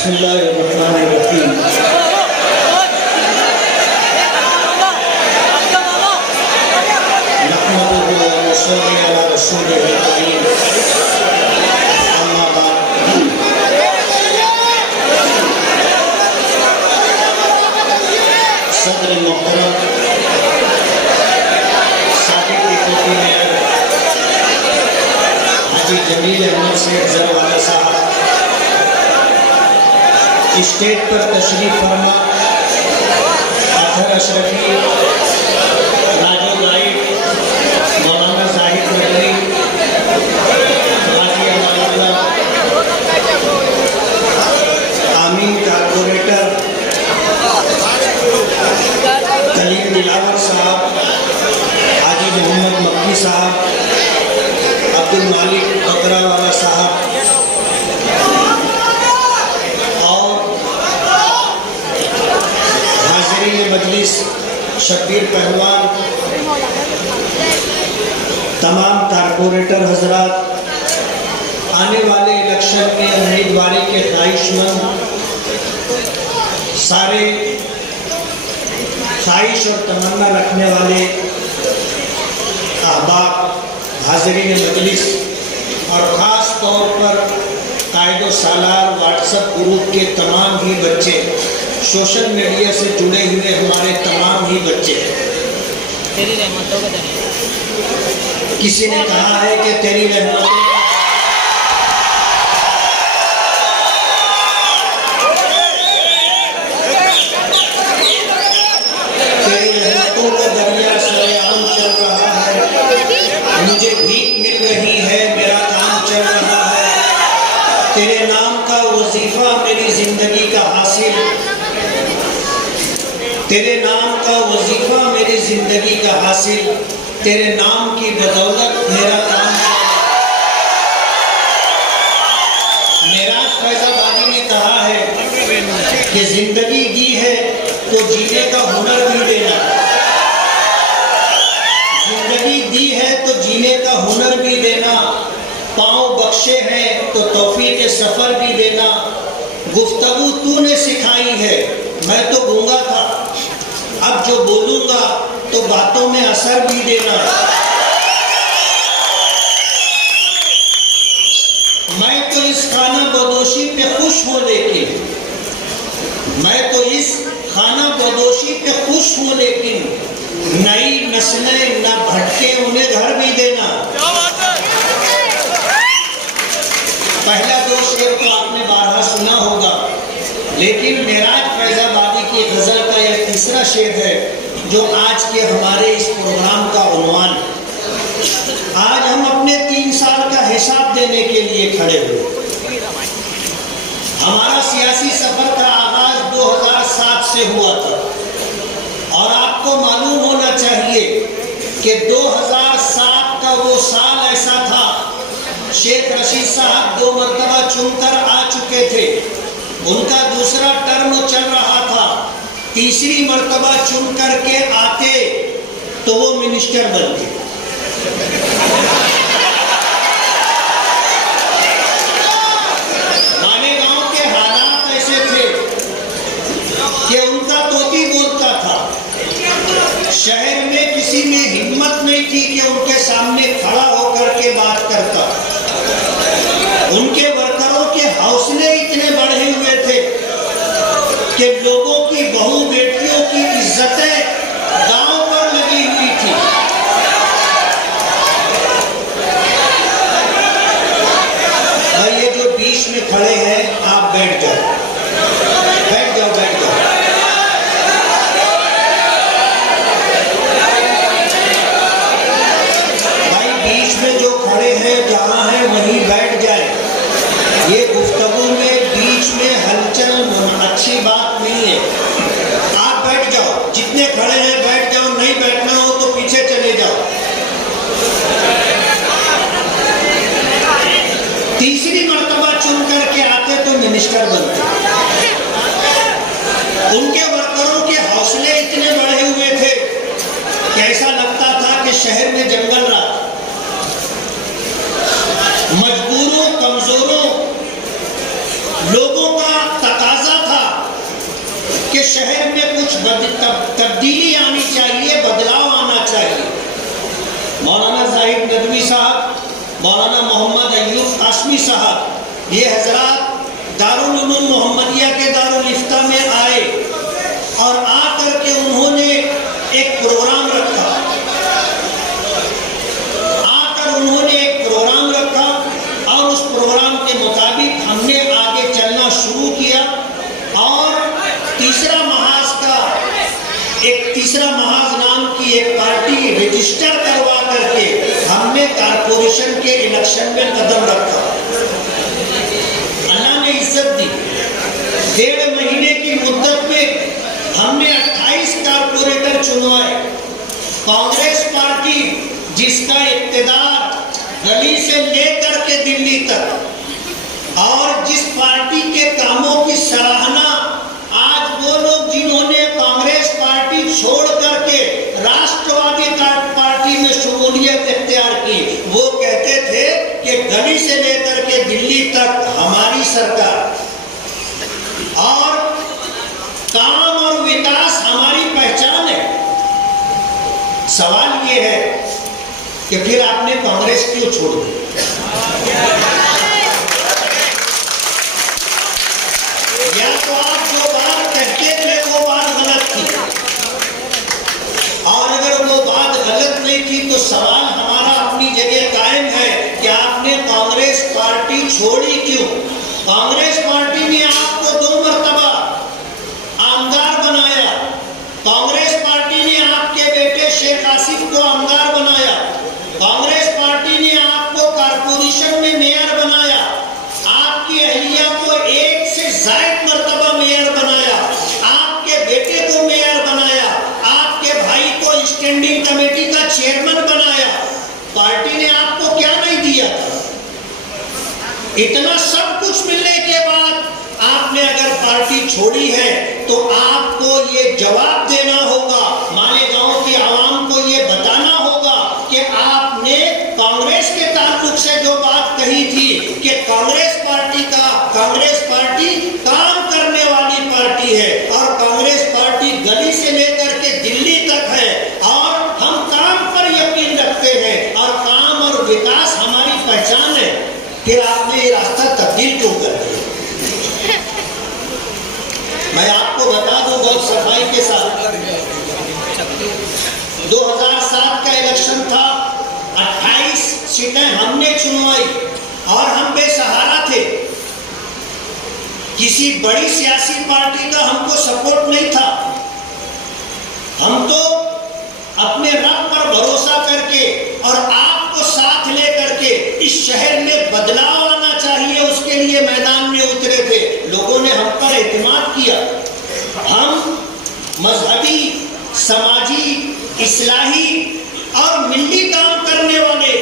बिस्मिल्लाहिर्रहमानिर्रहीम। नहमदुहु व नसल्ली अला रसूलिहिल करीम। अम्मा बाद। सदर मोहतरम साबिक डिप्टी मेयर हाजी जमील अहमद शेख जरवाला साहब, स्टेज पर तशरीफ फरमा अतहर अशरफी, राजू गाइड, मौलाना जाहिद नकवी, हाजी अमानुल्लाह, आमीन कारपोरेटर कलीम दिलावर साहब, हाजी मोहम्मद मक्की साहब, अब्दुल मालिक बकरावाला साहब और हाज़रीन मजलिस, शब्बीर पहलवान, तमाम कारपोरेटर हजरात, आने वाले इलेक्शन में उम्मीदवारी के ख्वाहिशमंद सारे ख्वाहिश और तमन्ना रखने वाले अहबाब, हाज़रीन मजलिस और ख़ास तौर पर कायदो सालार व्हाट्सएप ग्रुप के तमाम ही बच्चे, सोशल मीडिया से जुड़े हुए हमारे तमाम ही बच्चे, तेरी रहमतों का धन्यवाद। किसी ने कहा है कि तेरी रहमतों का दरिया सरेआम चल रहा है, मुझे भीख मिल रही है, मेरा काम चल रहा है, तेरे नाम का वजीफा मेरी जिंदगी का हासिल, तेरे नाम का वजीफा मेरी जिंदगी का हासिल, तेरे नाम की बदौलत मेरा काम। मेराज फैजाबादी ने कहा है कि जिंदगी दी है तो जीने का हुनर भी देना, जिंदगी दी है तो जीने का हुनर भी देना, पाँव बख्शे हैं तो तौफीक सफर भी देना, गुफ्तगू तूने सिखाई है, मैं तो गूंगा था, अब जो बोलूंगा तो बातों में असर भी देना। मैं तो इस खाना बदोशी पे खुश हूँ, लेकिन मैं तो इस खाना बदोशी पे खुश हूँ, लेकिन नई नस्लें न भटके उन्हें घर भी देना। पहला दो शेर तो आपने बारहा सुना होगा, लेकिन मेराज फैजाबादी की गजल का यह तीसरा शेर है जो आज के हमारे इस प्रोग्राम का उन्वान। आज हम अपने 3 साल का हिसाब देने के लिए खड़े हुए। हमारा सियासी सफर का आगाज 2007 से हुआ था और आपको मालूम होना चाहिए कि 2007 का वो साल ऐसा था, शेख रशीद साहब 2 मरतबा चुनकर आ चुके थे, उनका दूसरा टर्म चल रहा था, तीसरी मरतबा चुन करके आते तो वो मिनिस्टर बनते। मालेगांव के हालात ऐसे थे कि उनका तोती बोलता था, शहर में किसी में हिम्मत नहीं थी कि उनके सामने खड़ा होकर के बात करता। उनके वर्करों के हौसले इतने बढ़े हुए थे कि लोगों की बहू बेटियों की इज्जतें दांव पर लगी हुई थी। भाई ये जो बीच में खड़े हैं आप बैठ जाओ, बैठ जाओ, बैठ जाओ। भाई बीच में जो खड़े हैं जहां हैं वहीं बैठ जाए। ये गुफ्तगू में बीच में हलचल अच्छी बात नहीं है। आप बैठ जाओ, जितने खड़े हैं बैठ जाओ, नहीं बैठना हो तो पीछे चले जाओ। तीसरी मर्तबा चुन करके आते तो मिनिस्टर बनते। उनके वर्करों के हौसले इतने बढ़े हुए थे कि ऐसा लगता था कि शहर में जंगल रात। मजबूरों, कमजोरों लोगों का शहर में कुछ तब्दीली आनी चाहिए, बदलाव आना चाहिए। मौलाना जाहिद नदवी साहब, मौलाना मोहम्मद अय्यूब कासमी साहब, ये हजरात दारुल उलूम मोहम्मदिया के दारुल इफ्ता में आए और आकर के उन्होंने एक प्रोग्राम रखा। और उस प्रोग्राम के मुताबिक हमने आगे चलना शुरू किया और तीसरा महाज नाम की एक पार्टी रजिस्टर करवा करके हमने कारपोरेशन के इलेक्शन में कदम रखा। अल्लाह ने इज्जत दी। 1.5 महीने की मुद्दत में हमने 28 कारपोरेटर चुनवाए। कांग्रेस पार्टी जिसका इक्तिदार गली से लेकर के दिल्ली तक और जिस पार्टी के कामों की सराहना आज वो लोग जिन्होंने कांग्रेस पार्टी छोड़ करके राष्ट्रवादी पार्टी में शमूलियत इख्तियार की, वो कहते थे कि गली से लेकर के दिल्ली तक हमारी सरकार और काम और विकास हमारी पहचान है। सवाल ये है कि फिर आपने कांग्रेस क्यों छोड़ दी? या तो आप जो बात कहते थे वो बात गलत थी, और अगर वो बात गलत नहीं थी तो सवाल हमारा अपनी जगह कायम है कि आपने कांग्रेस पार्टी छोड़ी क्यों? कांग्रेस पार्टी ने आपको 2 मरतबा आमदार बनाया। कांग्रेस पार्टी ने आपके बेटे शेख आसिफ को आमदार बनाया। कांग्रेस पार्टी ने आपको कारपोरेशन में मेयर बनाया। आपकी अहलिया को 1 से ज़ायद मर्तबा मेयर बनाया। आपके बेटे को मेयर बनाया। आपके भाई को स्टैंडिंग कमेटी का चेयरमैन बनाया। पार्टी ने आपको क्या नहीं दिया था? इतना सब कुछ मिलने के बाद आपने अगर पार्टी छोड़ी है तो आपको ये जवाब देना होगा, मालेगांव की आवाम को ये बताना होगा कि आपने कांग्रेस के ताल्लुक से जो बात कही थी कि कांग्रेस पार्टी काम करने वाली पार्टी है और कांग्रेस पार्टी गली से लेकर के दिल्ली तक है और हम काम पर यकीन रखते हैं और काम और विकास हमारी पहचान है, फिर आपने ये रास्ता तब्दील क्यों कर दिया? मैं आपको बता दूं बहुत सफाई के साथ, 2007 का इलेक्शन था, 28 सीटें हमने चुनवाई और हम बेसहारा थे। किसी बड़ी सियासी पार्टी का हमको सपोर्ट नहीं था। हम तो अपने रब पर भरोसा करके और आपको साथ लेकर के इस शहर में बदलाव आना चाहिए उसके लिए मैदान में उतरे थे। लोगों ने हम पर एतमाद किया। हम मजहबी, समाजी, इस्लाही और मिली काम करने वाले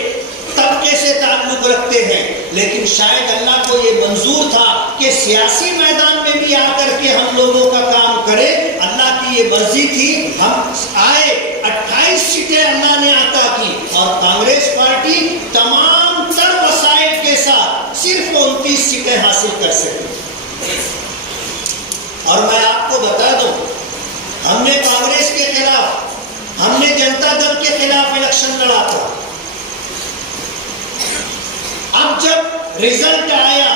तबके से ताल्लुक रखते हैं, लेकिन शायद अल्लाह को ये मंजूर था कि सियासी मैदान में भी आकर के हम लोगों का काम करें। अल्लाह की ये मर्जी थी, हम आए, 28 सीटें अल्लाह ने अता की और कांग्रेस पार्टी तमाम तर वसाइल के साथ सिर्फ 29 सीटें हासिल कर सकी। और मैं आपको बता दूं, हमने कांग्रेस के खिलाफ, हमने जनता दल के खिलाफ इलेक्शन लड़ा था। अब जब रिजल्ट आया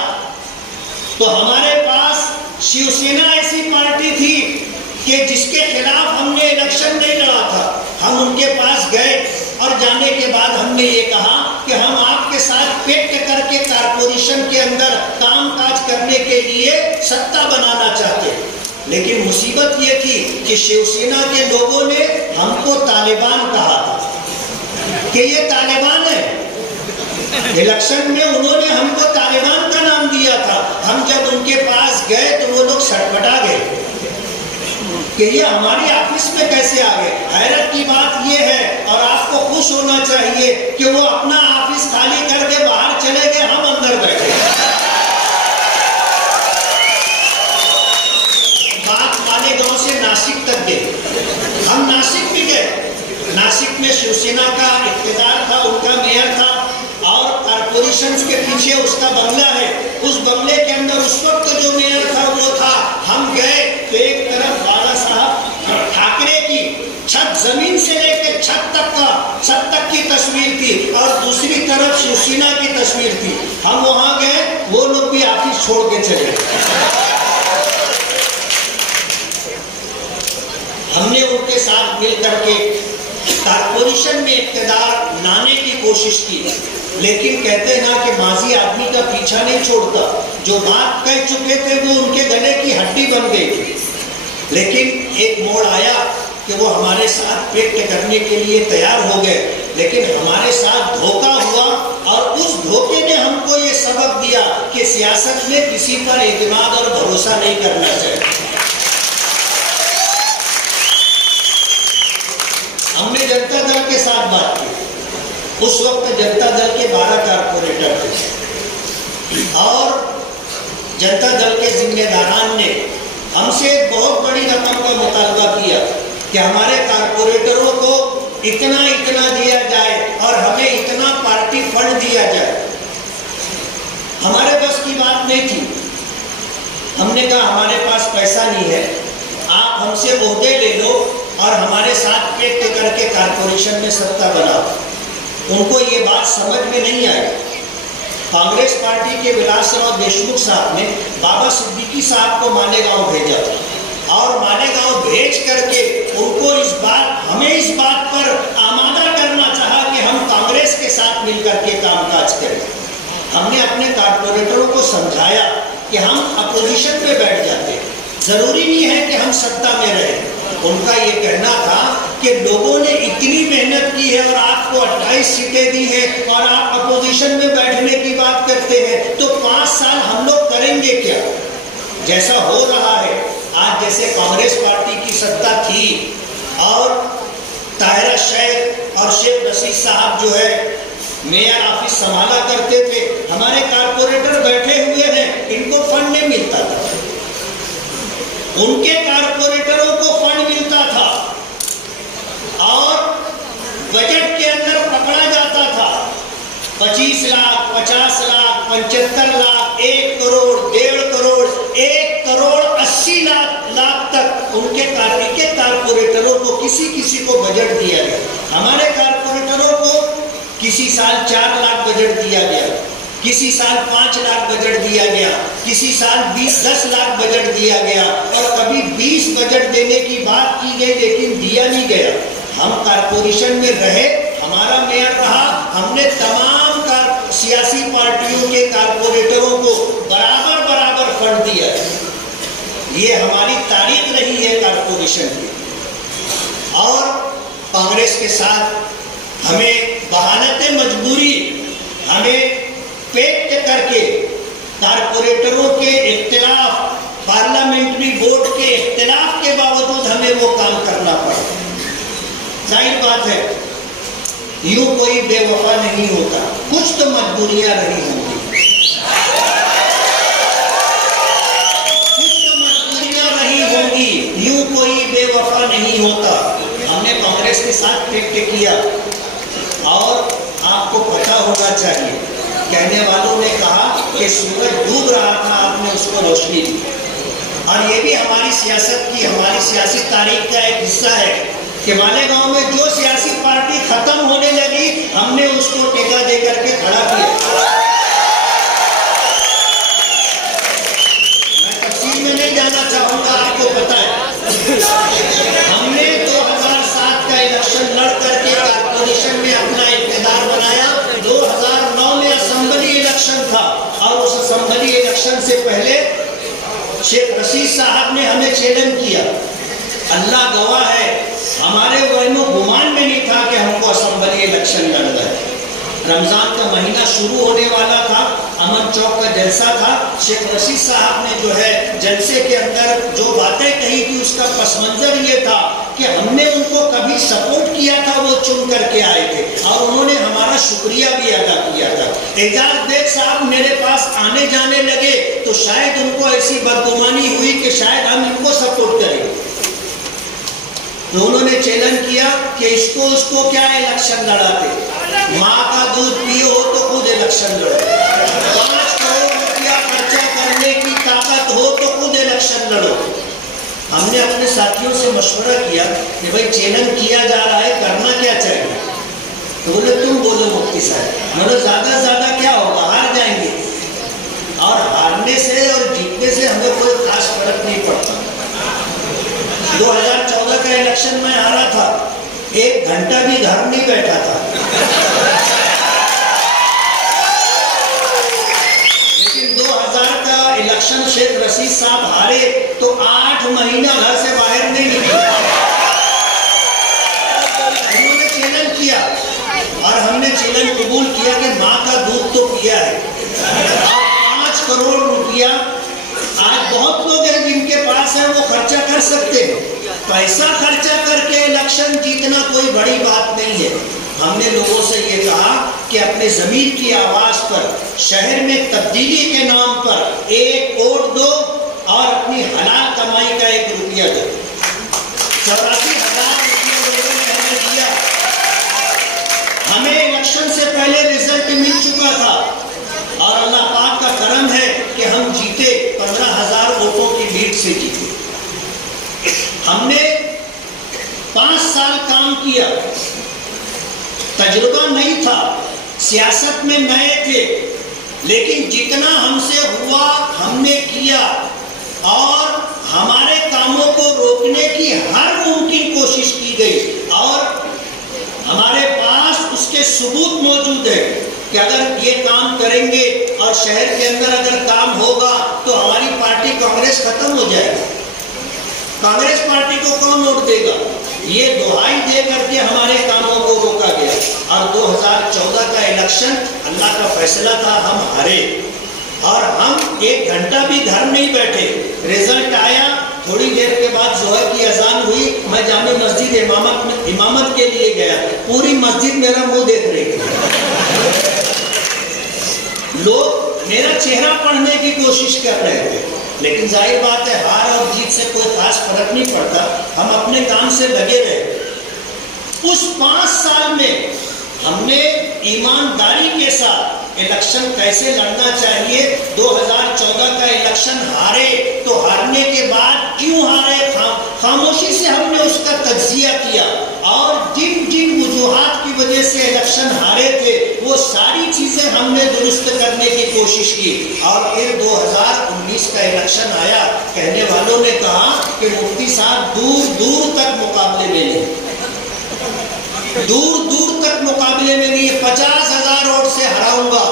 तो हमारे पास शिवसेना ऐसी पार्टी थी कि जिसके खिलाफ हमने इलेक्शन नहीं लड़ा था। हम उनके पास गए और जाने के बाद हमने ये कहा कि हम आपके साथ पेक्ट करके कारपोरेशन के अंदर कामकाज करने के लिए सत्ता बनाना चाहते हैं। लेकिन मुसीबत ये थी कि शिवसेना के लोगों ने हमको तालिबान कहा था कि ये तालिबान है। इलेक्शन में उन्होंने हमको तालिबान का नाम दिया था। हम जब उनके पास गए तो वो लोग सटपटा गए कि ये हमारी ऑफिस में कैसे आ गए। हैरत की बात ये है और आपको खुश होना चाहिए कि वो अपना ऑफिस खाली करके बाहर चले गए, हम अंदर बैठे। बात मालेगांव से नासिक तक गए। हम नासिक भी गए। नासिक में शिवसेना का इख्तियार था, उनका मेयर था और कारपोरेशन के पीछे उसका बंगला है। उस बंगले के अंदर उस वक्त जो मेयर था वो था। हम गए तो एक तरफ जमीन से लेकर छत तक की तस्वीर थी और दूसरी तरफ शिवसेना की तस्वीर थी। हम वहां गए, वो लोग भी ऑफिस छोड़ के चले। हमने उनके साथ मिलकर के कारपोरेशन में इक़्तिदार लाने की कोशिश की, लेकिन कहते हैं ना कि माजी आदमी का पीछा नहीं छोड़ता। जो बात कह चुके थे वो उनके गले की हड्डी बन गई थी। लेकिन एक मोड़ आया कि वो हमारे साथ पेट करने के लिए तैयार हो गए, लेकिन हमारे साथ धोखा हुआ और उस धोखे ने हमको ये सबक दिया कि सियासत में किसी पर एतमाद और भरोसा नहीं करना चाहिए। हमने जनता दल के साथ बात की। उस वक्त जनता दल के 12 कारपोरेटर थे और जनता दल के जिम्मेदारान ने हमसे एक बहुत बड़ी रकम का मुतालबा किया कि हमारे कारपोरेटरों को इतना दिया जाए और हमें इतना पार्टी फंड दिया जाए। हमारे बस की बात नहीं थी। हमने कहा हमारे पास पैसा नहीं है, आप हमसे ओहदे ले लो और हमारे साथ पेट करके कारपोरेशन में सत्ता बनाओ। उनको ये बात समझ में नहीं आई। कांग्रेस पार्टी के विलासराव देशमुख साहब ने बाबा सिद्दीकी साहब को मालेगांव भेजा और मालेगांव भेज करके उनको हमें इस बात पर आमादा करना चाहा कि हम कांग्रेस के साथ मिलकर के कामकाज करें। हमने अपने कारपोरेटरों को समझाया कि हम अपोजिशन में बैठ जाते, जरूरी नहीं है कि हम सत्ता में रहें। उनका ये कहना था कि लोगों ने इतनी मेहनत की है और आपको 28 सीटें दी हैं और आप अपोजिशन में बैठने की बात करते हैं, तो 5 साल हम लोग करेंगे क्या? जैसा हो रहा है आज, जैसे कांग्रेस पार्टी की सत्ता थी और ताहिरा शेख और शेख रशीद साहब जो है मेयर ऑफिस संभाला करते थे, हमारे कारपोरेटर बैठे हुए हैं, इनको फंड नहीं मिलता था, उनके कारपोरेटरों को फंड मिलता था और बजट के अंदर पकड़ा जाता था 25 लाख, 50 लाख, 75 लाख, 1 करोड़, 1.5 करोड़, 1 करोड़ 80 लाख तक उनके कारपोरेटरों को किसी को बजट दिया गया। हमारे कारपोरेटरों को किसी साल 4 लाख बजट दिया गया, किसी साल 5 लाख बजट दिया गया, किसी साल 10 लाख बजट दिया गया और कभी 20 बजट देने की बात की गई लेकिन दिया नहीं गया। हम कारपोरेशन में रहे, हमारा मेयर रहा, हमने तमाम सियासी पार्टियों के कारपोरेटरों को बराबर फंड दिया। ये हमारी तारीख रही है कारपोरेशन की। और कांग्रेस के साथ हमें बहानते मजबूरी, हमें पेट करके कारपोरेटरों के इख्तिलाफ, पार्लियामेंट्री बोर्ड के इख्तिलाफ के बावजूद हमें वो काम करना पड़ा। जाहिर बात है यूं कोई बेवफा नहीं होता, कुछ तो मजबूरियां रही होंगी, यूं कोई बेवफा नहीं होता। हमने कांग्रेस के साथ पेट किया और आपको पता होना चाहिए, कहने वालों ने कहा कि सूरज डूब रहा था, आपने उसको रोशनी दी। और ये भी हमारी सियासत की, हमारी सियासी तारीख का एक हिस्सा है कि मालेगांव में जो सियासी पार्टी खत्म होने लगी, हमने उसको टेका दे करके खड़ा किया। मैं तफसील में नहीं जाना चाहूंगा, आपको पता है हमने 2007 का इलेक्शन लड़ करके कारपोरेशन में अपना इक़्तिदार बनाया। 2009 में असेंबली इलेक्शन था और उस असेंबली इलेक्शन से पहले शेख रशीद साहब ने हमें चैलेंज किया। अल्लाह गवाह है, हमारे वहमो गुमान में नहीं था कि हमको असेंबली इलेक्शन लड़ना है। रमजान का महीना शुरू होने वाला था, अमन चौक का जलसा था। शेख रशीद साहब ने जो है जलसे के अंदर जो बातें कही थी उसका पस मंजर ये था कि हमने उनको कभी सपोर्ट किया था, वो चुन करके आए थे और उन्होंने हमारा शुक्रिया भी अदा किया था। एजाज बेग साहब मेरे पास आने जाने लगे तो शायद उनको ऐसी बदगुमानी हुई कि शायद हम इनको सपोर्ट करें, तो उन्होंने चैलेंज किया कि इसको उसको क्या इलेक्शन लड़ाते, माँ का दूध पियो तो खुद इलेक्शन लड़ो, 5 करोड़ रुपया खर्चा करने की ताकत हो तो खुद इलेक्शन लड़ो। हमने अपने साथियों से मशवरा किया कि भाई चयन किया जा रहा है, करना क्या चाहिए। तो बोले तुम बोलो मुफ्ती साहब। बोले ज्यादा से ज्यादा क्या होगा, हार जाएंगे। और हारने से और जीतने से हमें कोई खास फर्क नहीं पड़ता। 2014 का इलेक्शन में हारा था, 1 घंटा भी घर नहीं बैठा था। लेकिन 2000 का इलेक्शन शेख रशीद साहब हारे तो 8 महीना घर से बाहर नहीं निकले। उन्होंने चैलेंज किया और हमने चैलेंज कबूल किया कि माँ का दूध तो पिया है। 5 करोड़ रुपया आज बहुत लोग हैं जिनके पास है, वो खर्चा कर सकते हैं। पैसा खर्चा करके इलेक्शन जीतना कोई बड़ी बात नहीं है। हमने लोगों से ये कहा कि अपने जमीन की आवाज पर शहर में तब्दीली के नाम पर 1 वोट दो और अपनी हलाल कमाई का 1 रुपया दो। 84,000 रुपया लोगों ने हमें दिया। हमें इलेक्शन से पहले रिजल्ट मिल चुका था और अल्लाह पाक का करम है कि हम जीते, 15,000 वोटों की लीड से जीते। हमने 5 साल काम किया, तजुर्बा नहीं था, सियासत में नए थे, लेकिन जितना हमसे हुआ हमने किया और हमारे कामों को रोकने की हर मुमकिन कोशिश की गई और हमारे पास उसके सबूत मौजूद है कि अगर ये काम करेंगे और शहर के अंदर अगर काम होगा तो हमारी पार्टी कांग्रेस खत्म हो जाएगी। कांग्रेस पार्टी को कौन वोट देगा, ये दुहाई दे करके हमारे कामों को रोका गया। और 2014 का इलेक्शन अल्लाह का फैसला था, हम हारे और हम 1 घंटा भी घर नहीं बैठे। रिजल्ट आया, थोड़ी देर के बाद जोहर की अजान हुई, मैं जामे मस्जिद इमामत के लिए गया। पूरी मस्जिद मेरा मुंह देख रही थी। लोग मेरा चेहरा पढ़ने की कोशिश कर रहे थे, लेकिन जाहिर बात है हार और जीत से कोई खास फर्क नहीं पड़ता। हम अपने काम से लगे रहे। उस 5 साल में हमने ईमानदारी के साथ इलेक्शन कैसे लड़ना चाहिए। 2014 का इलेक्शन हारे तो हारने के बाद क्यों हारे, खामोशी से हमने उसका तज्जिया किया और जिन जिन वजूहात की वजह से इलेक्शन हारे थे वो सारी चीजें हमने दुरुस्त करने की कोशिश की। और फिर 2019 का इलेक्शन आया, कहने वालों ने कहा कि मुफ्ती साहब दूर दूर तक मुकाबले में नहीं, दूर दूर तक मुकाबले में नहीं, 50,000 वोट से हराऊंगा।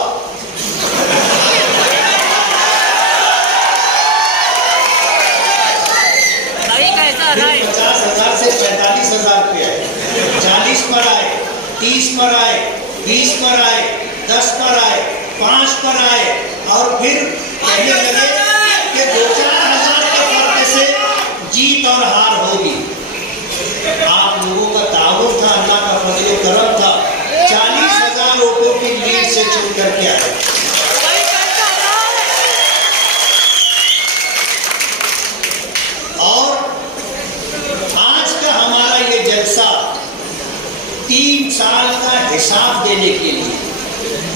फिर 50,000 से 45,000 पे आए, 40 पर आए, 30 पर आए, 20 पर आए, 10 पर आए, 5 पर आए और फिर कहने लगे कि 2-4 हजार के फर्क से जीत और हार होगी। आप लोगों का ताउन था, अल्लाह का फजल करम था, 40,000 वोटों की लीड से चुन करके आए। और आज का हमारा ये जलसा 3 साल का हिसाब देने के लिए।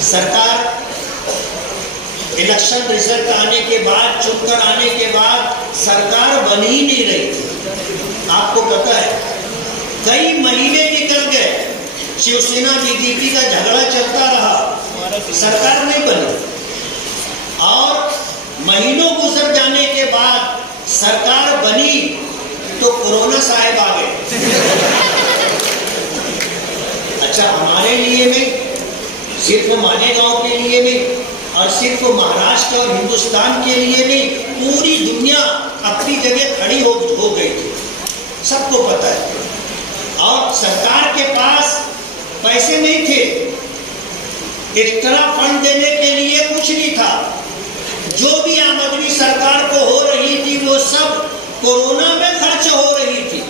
सरकार इलेक्शन रिजल्ट आने के बाद, चुनकर आने के बाद सरकार बन ही नहीं रही थी। आपको पता है कई महीने निकल गए, शिवसेना बीजेपी का झगड़ा चलता रहा, सरकार नहीं बनी और महीनों गुजर जाने के बाद सरकार बनी तो कोरोना साहब आ गए। अच्छा, हमारे लिए नहीं, सिर्फ मालेगांव के लिए नहीं और सिर्फ महाराष्ट्र और हिंदुस्तान के लिए नहीं, पूरी दुनिया अपनी जगह खड़ी हो गई थी, सबको पता है। और सरकार के पास पैसे नहीं थे, एक्स्ट्रा फंड देने के लिए कुछ नहीं था। जो भी आमदनी सरकार को हो रही थी वो सब कोरोना में खर्च हो रही थी।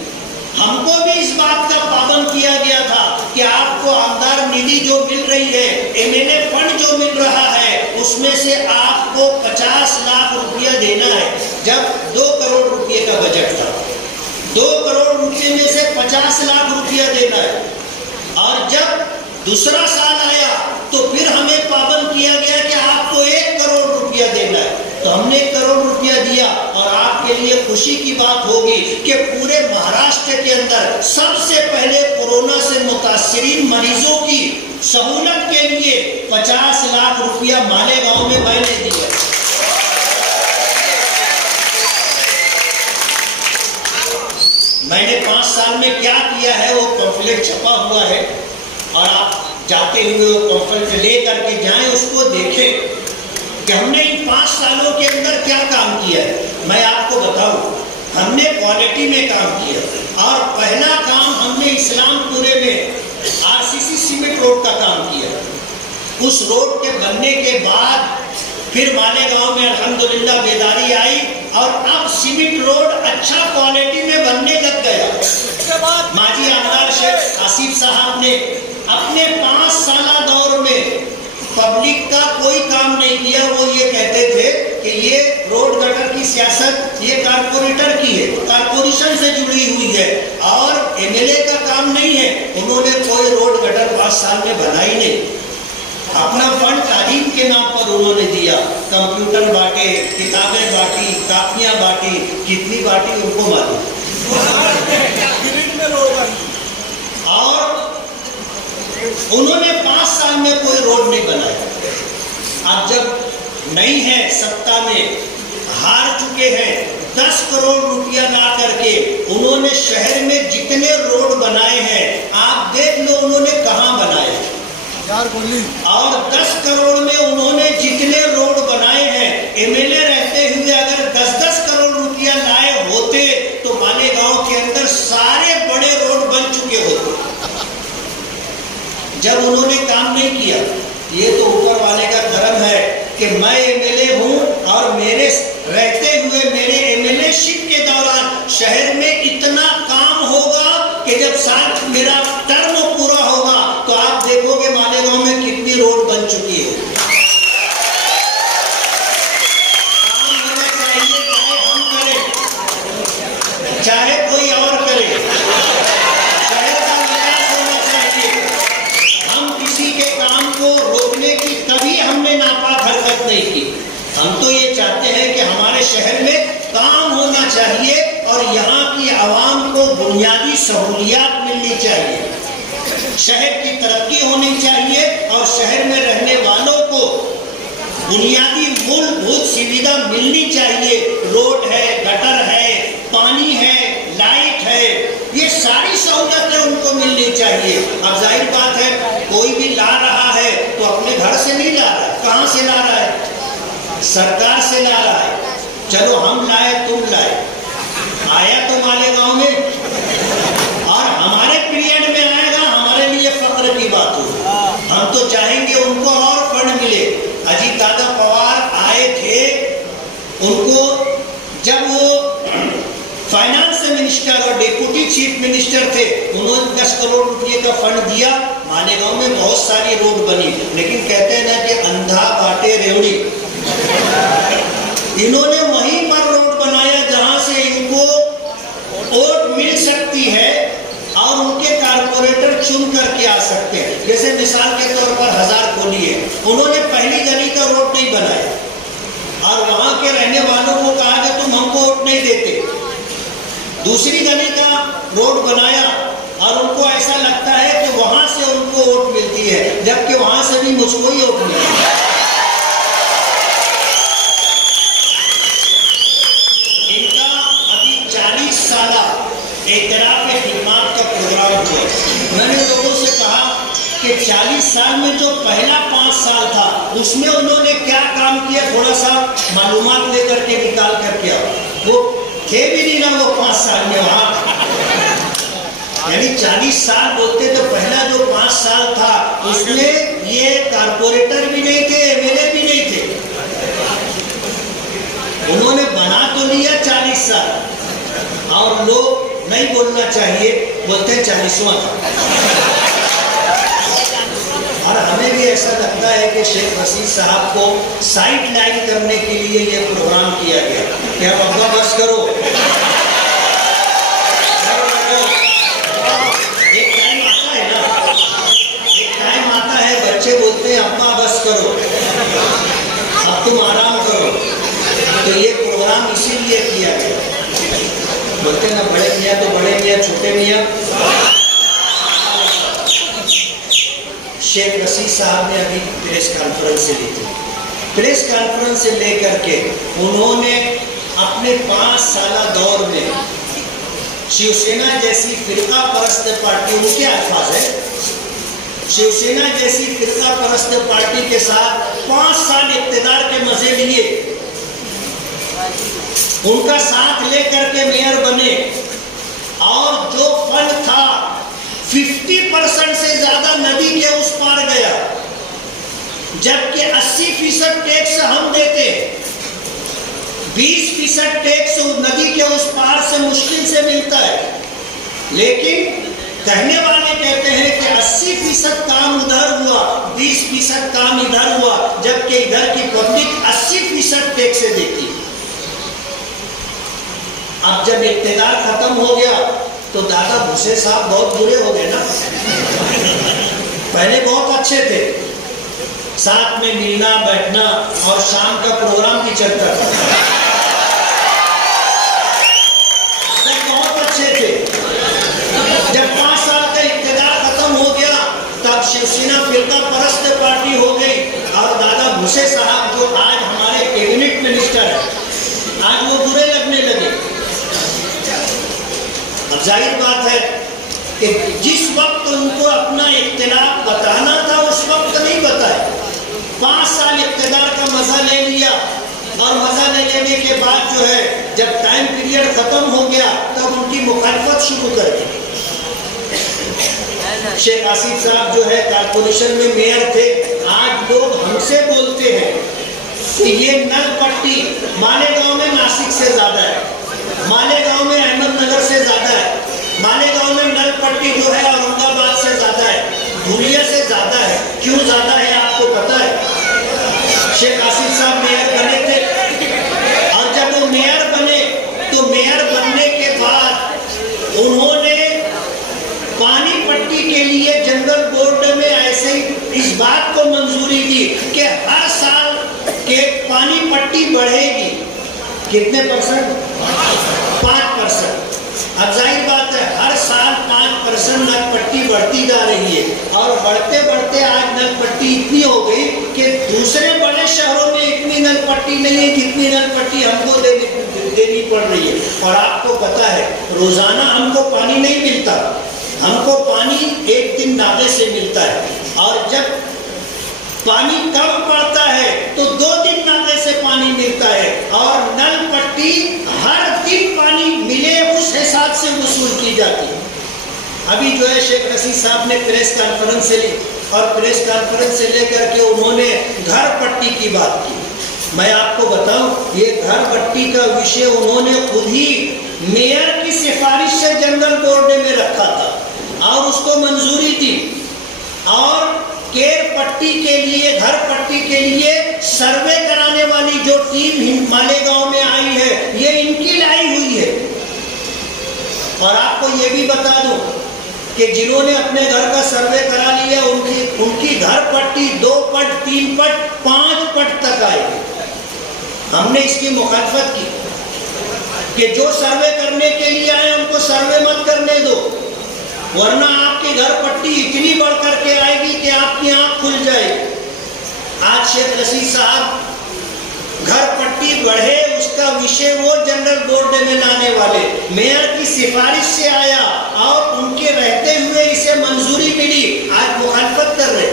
हमको भी इस बात का पाबंद किया गया था कि आपको आमदार निधि जो मिल रही है, एमएलए फंड जो मिल रहा है, उसमें से आपको 50 लाख रुपया देना है। जब 2 करोड़ रुपये का बजट था, 2 करोड़ रुपये में से 50 लाख रुपया देना है। और जब दूसरा साल आया तो फिर हमें पाबंद किया गया कि आपको 1 करोड़ रुपया देना है। तो हमने 1 करोड़ रुपया दिया। और आपके लिए खुशी की बात होगी कि पूरे महाराष्ट्र के अंदर सबसे पहले कोरोना से मुतासिरीन मरीजों की सहूलत के लिए 50 लाख रुपया मालेगांव में मैंने दिया। मैंने 5 साल में क्या किया है वो पम्फलेट छपा हुआ है, और आप जाते हुए वो पम्फलेट ले करके जाएं, उसको देखें कि हमने इन 5 सालों के अंदर क्या काम किया है। मैं आपको बताऊं, हमने क्वालिटी में काम किया। और पहला काम हमने इस्लामपुरे में आरसीसी सीमेंट रोड का काम किया। उस रोड के बनने के बाद फिर मालेगांव में अल्हम्दुलिल्लाह बेदारी आई, और अब सीमेंट रोड अच्छा क्वालिटी में बनने लग गया। माजी आमदार शेख आसिफ साहब ने अपने 5 साला दौर में पब्लिक का कोई काम नहीं किया। वो ये कहते थे कि ये रोड गटर की सियासत ये कारपोरेटर की है, कारपोरेशन से जुड़ी हुई है, और एमएलए का काम नहीं है। उन्होंने कोई रोड गटर 5 साल में बनाई नहीं। अपना फंड तालीम के नाम पर उन्होंने दिया, कंप्यूटर बांटे, किताबें बांटी, कापियां बांटी, कितनी बांटी उनको मालूम। और उन्होंने 5 साल में कोई रोड नहीं बनाया। अब जब नहीं है सत्ता में, हार चुके हैं, 10 करोड़ रुपया ला करके उन्होंने शहर में जितने रोड बनाए हैं, आप देख लो उन्होंने कहां बनाए। और 10 करोड़ में उन्होंने जितने रोड बनाए हैं, एमएलए रहते हुए अगर 10-10 करोड़ रुपया लाए होते तो मालेगांव के अंदर सारे बड़े रोड बन चुके होते। जब उन्होंने काम नहीं किया, ये तो ऊपर वाले का करम है कि मैं एमएलए हूं, और मेरे रहते हुए मेरे एमएलएशिप के दौरान शहर में इतना काम होगा कि जब साथ मेरा टर्म पूरा होगा तो आप देखोगे मालेगांव में कितनी रोड बन चुकी है। काम होना चाहिए, चाहे हम करें चाहे कोई और करे, शहर का विकास होना चाहिए। हम किसी के काम को रोकने की कभी हमने नापाक हरकत नहीं की। हम तो ये चाहते हैं कि हमारे शहर में काम होना चाहिए और यहाँ की आवाम को बुनियादी सहूलियात मिलनी चाहिए, शहर की तरक्की होनी चाहिए, और शहर में रहने वालों को बुनियादी मूलभूत सुविधा मिलनी चाहिए। रोड है, गटर है, पानी है, लाइट है, ये सारी सहूलतें उनको मिलनी चाहिए। अब जाहिर बात है, कोई भी ला रहा है तो अपने घर से नहीं ला रहा है, कहाँ से ला रहा है? सरकार से ला रहा है। चलो हम लाए, तुम लाए, आया तो मालेगांव में, और हमारे पीरियड में आएगा, हमारे लिए फख्र की बात होगी। हम तो चाहेंगे उनको और फंड मिले। अजीत दादा पवार आए थे, उनको जब वो फाइनेंस मिनिस्टर और डिप्टी चीफ मिनिस्टर थे, उन्होंने 10 करोड़ रुपये का फंड दिया। मालेगांव में बहुत सारी रोड बनी, लेकिन कहते हैं ना कि अंधा बाटे रेवड़ी। इन्होंने वहीं पर रोड बनाया जहां से इनको वोट मिल सकती है और उनके कारपोरेटर चुन करके आ सकते हैं। जैसे मिसाल के तौर पर हजारकोली है, उन्होंने पहली गली का रोड नहीं बनाया और वहां के रहने वालों को कहा कि तुम हमको वोट नहीं देते। दूसरी गली का रोड बनाया और उनको ऐसा लगता है कि वहां से उनको वोट मिलती है, जबकि वहां से भी मुझको ही वोट मिलती है। इनका अभी 40 साल एतराफ खिदमत का प्रोग्राम हुआ। मैंने लोगों से कहा कि 40 साल में जो पहला 5 साल था उसमें उन्होंने क्या काम किया, थोड़ा सा मालूमात लेकर के निकाल कर किया। वो थे भी नहीं ना वो 5 साल में वहां, यानी 40 साल बोलते तो पहला जो 5 साल था उसमें ये कारपोरेटर भी नहीं थे, एमएलए भी नहीं थे। उन्होंने बना तो लिया 40 साल, और लोग नहीं बोलना चाहिए, बोलते 40वां था। और हमें भी ऐसा लगता है कि शेख रशीद साहब को साइड लाइन करने के लिए ये प्रोग्राम किया गया कि अब अब्बा बस करो। एक टाइम आता है ना, एक टाइम आता है बच्चे बोलते हैं अब्बा बस करो, अब तुम आराम करो। तो ये प्रोग्राम इसीलिए किया गया। बोलते ना बड़े मियाँ तो बड़े मियाँ, छोटे मियाँ। शेख रशीद साहब ने अभी प्रेस कॉन्फ्रेंस से ली थी। प्रेस कॉन्फ्रेंस से लेकर के उन्होंने अपने 5 साल दौर में शिवसेना जैसी फिरका परस्त पार्टी, उनके अल्फाज है, शिवसेना जैसी फिरका परस्त पार्टी के साथ 5 साल इक़्तिदार के मजे लिए, उनका साथ लेकर के मेयर बने और जो फंड था 50% से ज्यादा नदी के उस पार गया, जबकि 80% टैक्स हम देते, 20% टैक्स नदी के उस पार से मुश्किल से मिलता है। लेकिन कहने वाले कहते हैं कि 80% काम उधर हुआ, 20% काम इधर हुआ, जबकि इधर की पब्लिक 80% टैक्स से देती। अब जब इक़्तिदार खत्म हो गया तो दादा भूसे साहब बहुत बुरे हो गए ना। पहले बहुत अच्छे थे, साथ में मिलना बैठना और शाम का प्रोग्राम भी चलता था, बहुत अच्छे थे। जब 5 साल का इक़्तिदार खत्म हो गया तब शिवसेना फिरका परस्त पार्टी हो गई और दादा भूसे साहब जो आज हमारे कैबिनेट मिनिस्टर है, आज वो बुरे लगने लगे। अब जाहिर बात है कि जिस वक्त उनको अपना इख्तिलाफ बताना था उस वक्त नहीं बताया। 5 साल इक़्तिदार का मजा ले लिया और मजा ले लेने के बाद जो है जब टाइम पीरियड खत्म हो गया तब उनकी मुखालफत शुरू कर दी। शेख आसिफ साहब जो है कारपोरेशन में मेयर थे, आज लोग हमसे बोलते हैं कि ये नल पट्टी मालेगांव में नासिक से ज्यादा है, मालेगांव में अहमदनगर से ज्यादा है, मालेगांव में नल पट्टी जो है औरंगाबाद से ज्यादा है, धुलिया से ज्यादा है। क्यों ज्यादा है आपको पता है? शेख आसिफ साहब मेयर बने थे और जब वो मेयर बने तो मेयर बनने के बाद उन्होंने पानी पट्टी के लिए जनरल बोर्ड में ऐसे ही इस बात को मंजूरी दी कि हर साल के पानी पट्टी बढ़ेगी। कितने %? 5%। अब जाहिर बात है हर साल 5% नल पट्टी बढ़ती जा रही है और बढ़ते बढ़ते आज नल पट्टी इतनी हो गई कि दूसरे बड़े शहरों में इतनी नल पट्टी नहीं है जितनी नल पट्टी हमको देनी पड़ रही है। और आपको पता है रोजाना हमको पानी नहीं मिलता, हमको पानी एक दिन नाले से मिलता है और जब पानी कम पड़ता है तो 2 दिन नाले से पानी मिलता है और नल पट्टी हर दिन पानी मिले उस हिसाब से वसूल की जाती है। अभी जो है शेख रशीद साहब ने प्रेस कॉन्फ्रेंस से ली और प्रेस कॉन्फ्रेंस से लेकर के उन्होंने घर पट्टी की बात की। मैं आपको बताऊं ये घर पट्टी का विषय उन्होंने खुद ही मेयर की सिफारिश से जनरल बोर्ड में रखा था और उसको मंजूरी दी। और केर पट्टी के लिए, घर पट्टी के लिए सर्वे कराने वाली जो टीम मालेगांव में आई है ये इनकी लाई हुई है। और आपको ये भी बता दूं कि जिन्होंने अपने घर का सर्वे करा लिया उनकी घर पट्टी 2 पट, 3 पट, 5 पट तक आएगी। हमने इसकी मुखालफत की कि जो सर्वे करने के लिए आए उनको सर्वे मत करने दो, वरना आपकी घर पट्टी इतनी बढ़ करके आएगी कि आपकी आंख खुल जाएगी। आज शेख रशीद साहब घर पट्टी बढ़े उसका विषय वो जनरल बोर्ड में लाने वाले, मेयर की सिफारिश से आया और उनके रहते हुए इसे मंजूरी मिली, आज मुखालफत कर रहे।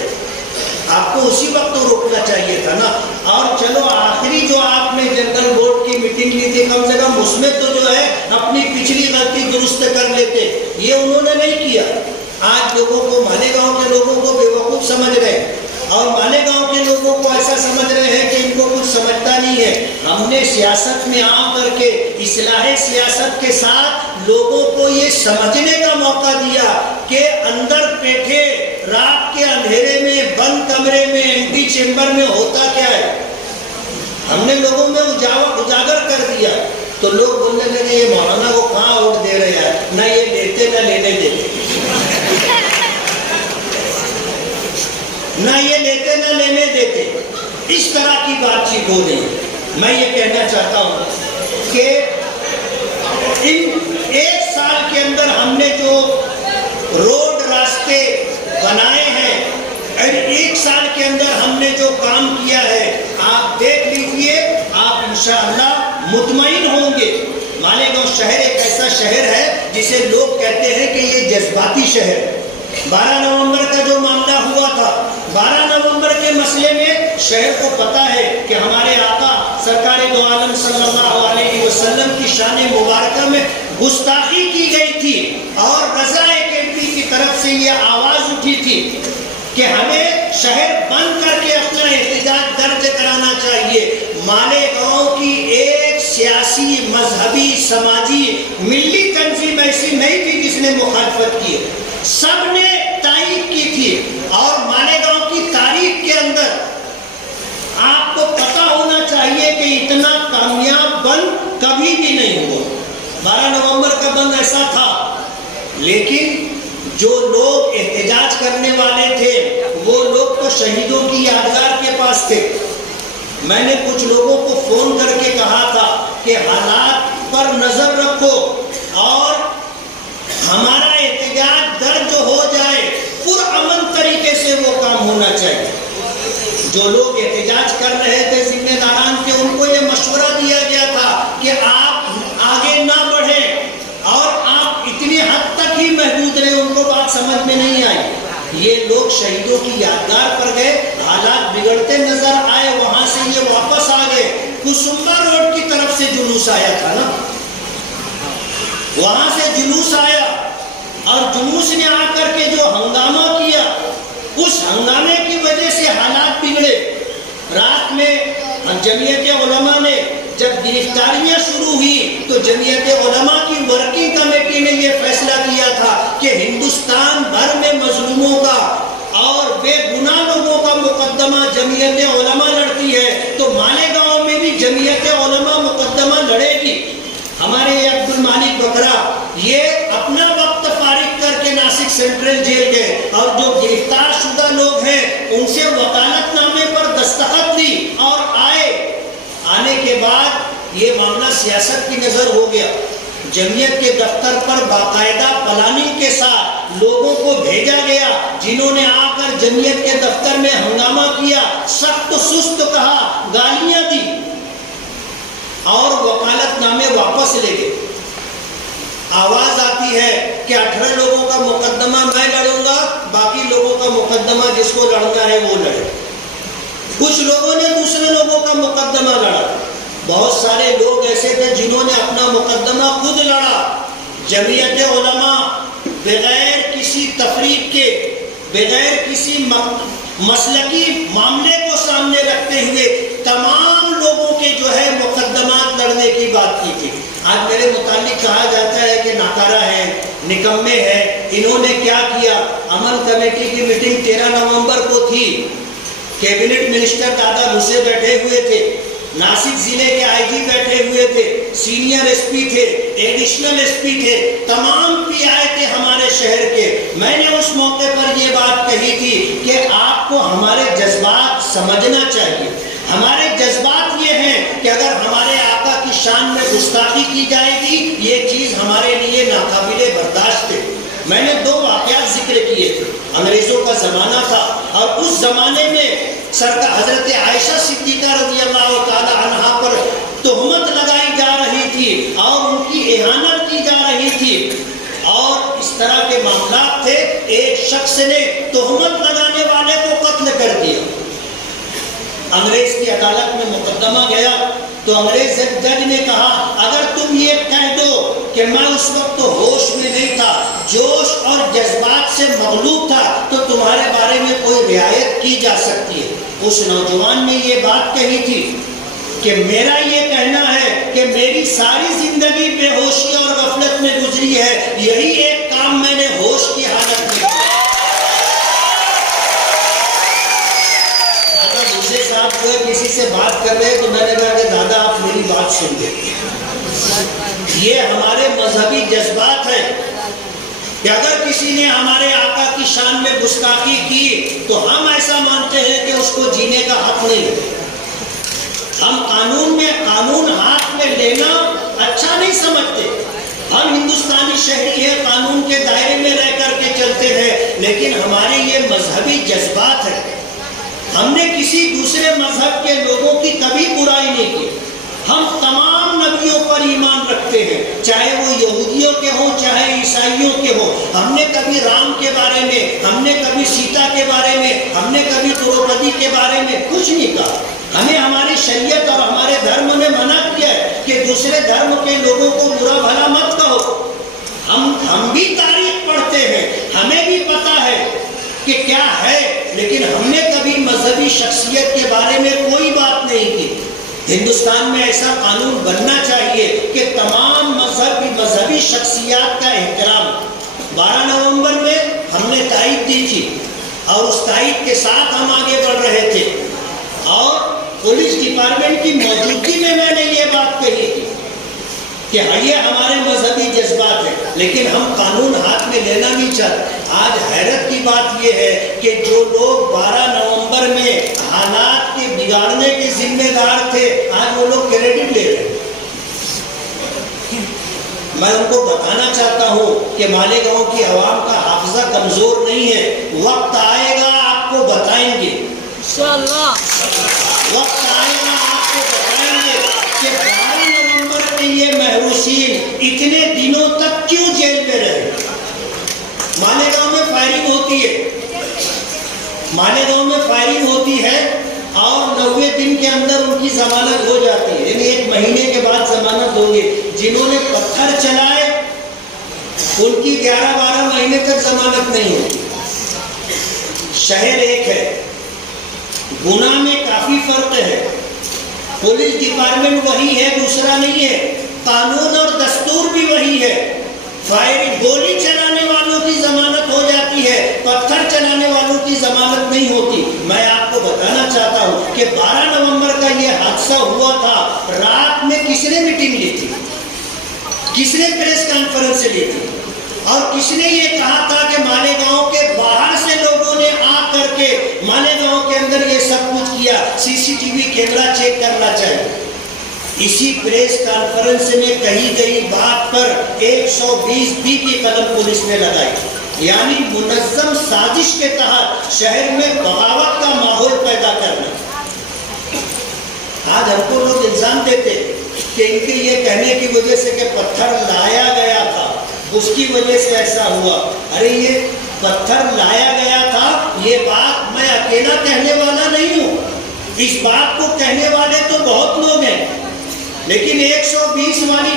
आपको उसी वक्त तो रोकना चाहिए था ना। और चलो आखिरी जो आपने जनरल बोर्ड की मीटिंग ली थी कम से कम उसमें तो जो है अपनी पिछली गलती दुरुस्त कर लेते, ये उन्होंने नहीं किया। आज लोगों को, मालेगांव के लोगों को बेवकूफ समझ रहे हैं और मालेगांव के लोगों को ऐसा समझ रहे हैं कि इनको कुछ समझता नहीं है। हमने सियासत में आकर के इस्लाहे सियासत के साथ लोगों को ये समझने का मौका दिया कि अंदर बैठे रात के अंधेरे में बंद कमरे में एंटी चेंबर में होता क्या है, हमने लोगों में उजागर कर दिया। तो लोग बोलने लगे ये मौलाना को कहाँ वोट दे रहे हैं, ना ये लेते ना लेने देते, ना ये लेते ना लेने देते। इस तरह की बातचीत हो रही है। मैं ये कहना चाहता हूं कि इन 1 साल के अंदर हमने जो रोड रास्ते बनाए हैं और 1 साल के अंदर हमने जो काम किया है, आप देख लीजिए, आप इंशाअल्लाह मुतमईन होंगे। मालेगांव शहर एक ऐसा शहर है जिसे लोग कहते हैं कि ये जज्बाती शहर। 12 नवंबर का जो मामला हुआ था, 12 नवंबर के मसले में शहर को पता है कि हमारे आका सरकार दो आलम सल्लल्लाहु अलैहि वसल्लम की शान मुबारक में गुस्ताखी की गई थी और रज़ा एकेडमी की तरफ से ये आवाज उठी थी कि हमें शहर बंद करके अपना एहतजाज दर्ज कराना चाहिए। मालेगांव की एक सियासी, मजहबी, समाजी, मिली तंजीम ऐसी नहीं थी जिसने मुखालफत की, सबने तारीफ की थी। और मालेगांव की तारीख के अंदर आपको पता होना चाहिए कि इतना कामयाब बंद कभी भी नहीं हुआ। 12 नवंबर का बंद ऐसा था, लेकिन जो लोग एहतजाज करने वाले थे वो लोग तो शहीदों की यादगार के पास थे। मैंने कुछ लोगों को फोन करके कहा था कि हालात पर नजर रखो और हमारा एहतजाज दर्ज हो जाए, पुरअमन तरीके से वो काम होना चाहिए। जो लोग एहतजाज कर रहे थे, जिम्मेदारान थे, उनको ये मशवरा दिया गया था कि आप आगे ना बढ़ें और आप इतनी हद तक ही महदूद रहे। उनको बात समझ में नहीं आई। ये लोग शहीदों की यादगार पर गए, हालात बिगड़ते नजर आए, वहां से ये वापस आ गए। कुसुम्बा रोड की तरफ से जुलूस आया था ना, वहां से जुलूस आया और जुलूस ने आकर के जो हंगामा किया, उस हंगामे की वजह से हालात बिगड़े। रात में जमीयत उलमा ने जब गिरफ्तारियां शुरू हुई तो जमीयत उलमा की वर्किंग कमेटी ने यह फैसला किया था कि हिंदुस्तान भर में मजलूमों का और बेगुनाह लोगों का मुकदमा जमीयत उलमा लड़ती है, तो मालेगांव में भी जमीयत उलमा मुकदमा लड़ेगी। हमारे अब्दुल मालिक बकरा ये अपना वक्त फारिग करके नासिक सेंट्रल जेल गए और जो गिरफ्तार शुदा लोग हैं उनसे वकालतनामे पर दस्तखत दी और आने के बाद ये मामला सियासत की नजर हो गया। जमीयत के दफ्तर पर बाकायदा प्लानिंग के साथ लोगों को भेजा गया, जिन्होंने आकर जमीयत के दफ्तर में हंगामा किया, सख्त सुस्त कहा, गालियां दी और वकालतनामे वापस ले गए। आवाज आती है कि 18 लोगों का मुकदमा मैं लड़ूंगा, बाकी लोगों का मुकदमा जिसको लड़ना है वो लड़े। कुछ लोगों ने दूसरे लोगों का मुकदमा लड़ा। बहुत सारे लोग ऐसे थे जिन्होंने अपना मुकदमा खुद लड़ा। जमीयत उलमा बगैर किसी तफरीक के, बगैर किसी मसलकी मामले को सामने रखते हुए तमाम लोगों के जो है मुकदमात लड़ने की बात की थी। आज मेरे मुतालिक कहा जाता है कि नाकारा है, निकम्मे हैं। इन्होंने क्या किया, अमन कमेटी की मीटिंग 13 नवंबर को थी। कैबिनेट मिनिस्टर दादा भूसे बैठे हुए थे, नासिक जिले के आईजी बैठे हुए थे, सीनियर एसपी थे, एडिशनल एसपी थे, तमाम पीआई थे हमारे शहर के। मैंने उस मौके पर ये बात कही थी कि आपको हमारे जज्बात समझना चाहिए। हमारे जज्बात ये हैं कि अगर हमारे आका की शान में गुस्ताखी की जाएगी, ये चीज हमारे लिए नाकाबिले बर्दाश्त है। मैंने 2 वाक़यात जिक्र किए थे। अंग्रेजों का जमाना था और उस जमाने में सरकार हजरत आयशा सिद्दीका रज़ियल्लाहु ताला अन्हा पर तोहमत लगाई जा रही थी और उनकी इहानत की जा रही थी और इस तरह के मामला थे। एक शख्स ने तोहमत लगाने वाले को कत्ल कर दिया। अंग्रेज की अदालत में मुकदमा गया तो अंग्रेज जज ने कहा, अगर तुम ये कह दो कि मैं उस वक्त तो होश में नहीं था, जोश और जज्बात से मगलूब था, तो तुम्हारे बारे में कोई रियायत की जा सकती है। उस नौजवान ने ये बात कही थी कि मेरा ये कहना है कि मेरी सारी जिंदगी बेहोशी और गफलत में गुजरी है, यही एक काम मैंने होश की हालत में किया। साहब जो किसी से बात कर रहे हैं तो मैंने कहा कि दादा आप मेरी बात सुन ले। ये हमारे मजहबी जज्बात है कि अगर किसी ने हमारे आका की शान में गुस्ताखी की तो हम ऐसा मानते हैं कि उसको जीने का हक नहीं है। हम कानून हाथ में लेना अच्छा नहीं समझते। हम हिंदुस्तानी शहरी है, कानून के दायरे में रह करके चलते हैं, लेकिन हमारे ये मजहबी जज्बात है। हमने किसी दूसरे मजहब के लोगों की कभी बुराई नहीं की। हम तमाम नबियों पर ईमान रखते हैं, चाहे वो यहूदियों के हों चाहे ईसाइयों के हों। हमने कभी राम के बारे में, हमने कभी सीता के बारे में, हमने कभी द्रौपदी के बारे में कुछ नहीं कहा। हमें हमारी शरीयत और हमारे धर्म में मना किया है कि दूसरे धर्म के लोगों को बुरा भला मत कहो। हम भी तारीख पढ़ते हैं, हमें भी पता है कि क्या है, लेकिन हमने कभी मजहबी शख्सियत के बारे में कोई बात नहीं की। हिंदुस्तान में ऐसा कानून बनना चाहिए कि तमाम मजहबी शख्सियत का एहतराम। 12 नवंबर में हमने तारीख दी थी और उस तारीख के साथ हम आगे बढ़ रहे थे, और पुलिस डिपार्टमेंट की मौजूदगी में मैंने ये बात कही थी कि ये हमारे मजहबी जज्बात है, लेकिन हम कानून हाथ में लेना नहीं चाहते। आज हैरत की बात यह है कि जो लोग 12 नवंबर में हालात के बिगाड़ने के जिम्मेदार थे, आज वो लोग क्रेडिट ले रहे हैं। मैं उनको बताना चाहता हूं कि मालेगांव की आवाम का हाफिजा कमजोर नहीं है। वक्त आएगा आपको बताएंगे, वक्त आएगा आपको बताएंगे कि 12 नवंबर के ये महरूसीन इतने दिनों तक क्यों जेल में रहे। मालेगांव में फायरिंग होती है, मालेगांव में फायरिंग होती है और 90 दिन के अंदर उनकी जमानत हो जाती है, यानी 1 महीने के बाद जमानत होगी। जिन्होंने पत्थर चलाए उनकी 11-12 महीने तक जमानत नहीं होती। शहर एक है, गुनाह में काफी फर्क है। पुलिस डिपार्टमेंट वही है, दूसरा नहीं है। कानून और दस्तूर भी वही है। फायरिंग, गोली चलाने वालों की जमानत हो जाती है, पत्थर चलाने वालों की जमानत नहीं होती। मैं आपको बताना चाहता हूं कि 12 नवंबर का ये हादसा हुआ था, रात में किसने मीटिंग ली थी, किसने प्रेस कॉन्फ्रेंस ली थी, और किसने ये कहा था कि मालेगांव के बाहर से लोगों ने आकर के मालेगांव के अंदर ये सब कुछ किया, सीसीटीवी कैमरा चेक करना चाहिए। इसी प्रेस कॉन्फ्रेंस में कही गई बात पर 120 की कलम पुलिस ने लगाई, यानी मुनज्जम साजिश के तहत शहर में बगावत का माहौल पैदा करना। आज हमको लोग इल्जाम देते कि इनके ये कहने की वजह से कि पत्थर लाया गया था, उसकी वजह से ऐसा हुआ। अरे ये पत्थर लाया गया था, ये बात मैं अकेला कहने वाला नहीं हूं। इस बात को कहने वाले तो बहुत लोग हैं, लेकिन 120 वाली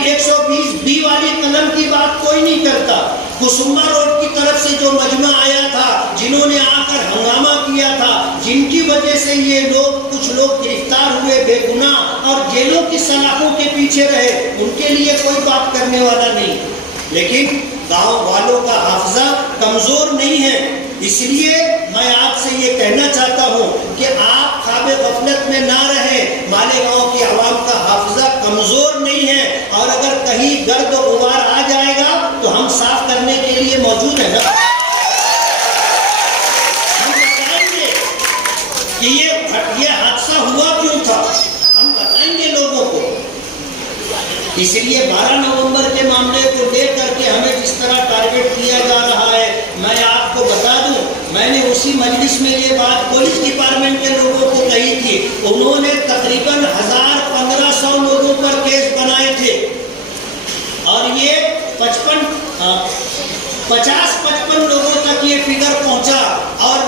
कलम की बात कोई नहीं करता। कुसुम्बा रोड की तरफ से जो मजमा आया था, जिन्होंने आकर हंगामा किया था, जिनकी वजह से ये लोग, कुछ लोग गिरफ्तार हुए बेगुनाह और जेलों की सलाखों के पीछे रहे, उनके लिए कोई बात करने वाला नहीं। लेकिन गांव वालों का हाफिजा कमजोर नहीं है, इसलिए मैं आपसे ये कहना चाहता हूं कि आप ख्वाबे गफलत में ना रहें। मालेगांव की आवाम का हाफिजा कमजोर नहीं है, और अगर कहीं गर्द गुबार आ जाएगा तो हम साफ करने के लिए मौजूद है ना। हम बताएंगे कि ये हादसा हुआ क्यों था, हम बताएंगे लोगों को। इसलिए 12 नवंबर के मामले को लेकर के हमें जिस तरह टारगेट किया जा रहा है, मैं आपको बता दूं, मैंने उसी मजलिस में ये बात पुलिस डिपार्टमेंट के लोगों को कही थी। उन्होंने तकरीबन 1000-1500 लोगों पर केस बनाए थे, और ये 50-55 लोगों तक ये फिगर पहुंचा, और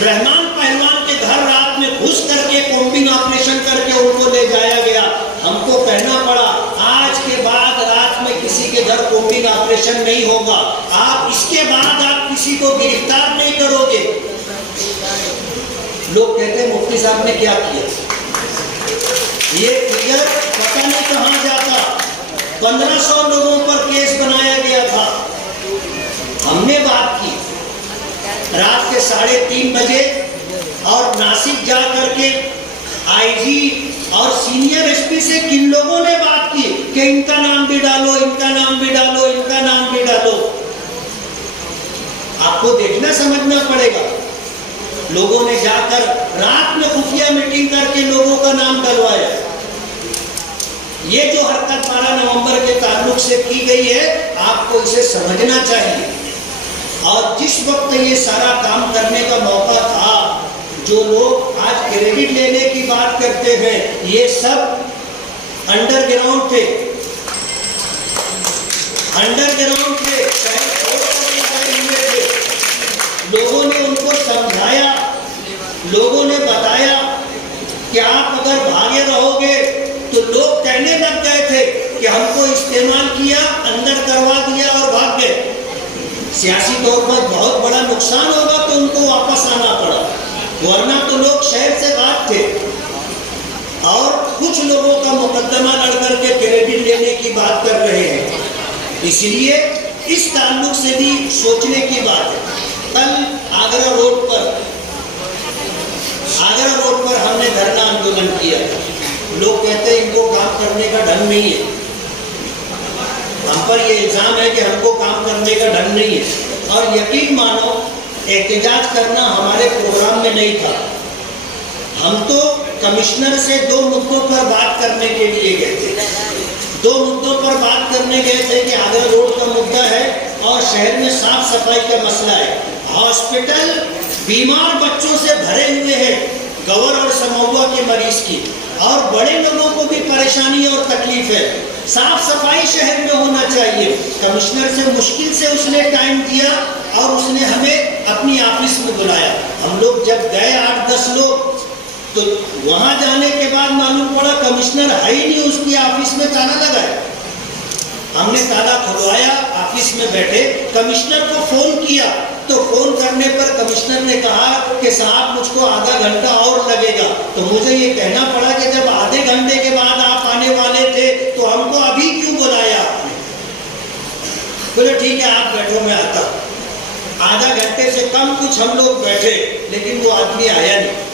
रहमान पहलवान के घर रात में घुस करके कॉम्बिंग ऑपरेशन करके उनको ले जाया गया। हमको कहना पड़ा आज के बाद रात में किसी के घर कॉम्बिंग ऑपरेशन नहीं होगा, आप इसके बाद आप किसी को गिरफ्तार नहीं करोगे। लोग कहते हैं मुफ्ती साहब ने क्या किया, ये फिगर पता नहीं कहां जाता। 1500 लोगों पर केस बनाया गया था। हमने बात की रात के 3:30 बजे, और नासिक जा करके आईजी और सीनियर एसपी से किन लोगों ने बात की कि इनका नाम भी डालो, इनका नाम भी डालो, इनका नाम भी डालो। आपको देखना समझना पड़ेगा। लोगों ने जाकर रात में खुफिया मीटिंग करके लोगों का नाम डलवाया। ये जो हरकत 12 नवंबर के ताल्लुक से की गई है, आपको इसे समझना चाहिए। और जिस वक्त ये सारा काम करने का मौका था, जो लोग आज क्रेडिट लेने की बात करते हैं, ये सब अंडरग्राउंड थे, लोगों ने उनको समझाया, लोगों ने बताया कि आप अगर भागे रहोगे तो लोग कहने लग गए थे कि हमको इस्तेमाल किया, अंदर करवा दिया और भाग गए। सियासी तौर पर बहुत बड़ा नुकसान होगा तो उनको वापस आना पड़ा, वरना तो लोग शहर से गायब थे। और कुछ लोगों का मुकदमा लड़ करके क्रेडिट लेने की बात कर रहे हैं। इसलिए इस ताल्लुक से भी सोचने की बात है। कल आगरा रोड पर हमने धरना आंदोलन किया। लोग कहते हैं इनको काम करने का ढंग नहीं है, हम पर ये इल्जाम है कि हमको काम करने का ढंग नहीं है। और यकीन मानो, एहतजाज करना हमारे प्रोग्राम में नहीं था। हम तो कमिश्नर से 2 मुद्दों पर बात करने के लिए गए थे। 2 मुद्दों पर बात करने गए थे कि आगरा रोड का मुद्दा है और शहर में साफ सफाई का मसला है। हॉस्पिटल बीमार बच्चों से भरे हुए हैं, गवर और समौआ के मरीज की, और बड़े लोगों को भी परेशानी और तकलीफ है। साफ सफाई शहर में होना चाहिए। कमिश्नर से मुश्किल से उसने टाइम दिया और उसने हमें अपनी ऑफिस में बुलाया। हम लोग जब गए 8-10 लोग, तो वहां जाने के बाद मालूम पड़ा कमिश्नर है ही नहीं, उसकी ऑफिस में ताला लगा है। हमने ताला खुलवाया, ऑफिस में बैठे, कमिश्नर को फोन किया, तो फोन करने पर कमिश्नर ने कहा कि साहब मुझको आधा घंटा और लगेगा। तो मुझे ये कहना पड़ा कि जब आधे घंटे के बाद आप आने वाले थे तो हमको अभी क्यों बुलाया आपने? बोले ठीक है आप बैठो, मैं आता हूं। आधा घंटे से कम कुछ हम लोग बैठे, लेकिन वो आदमी आया नहीं।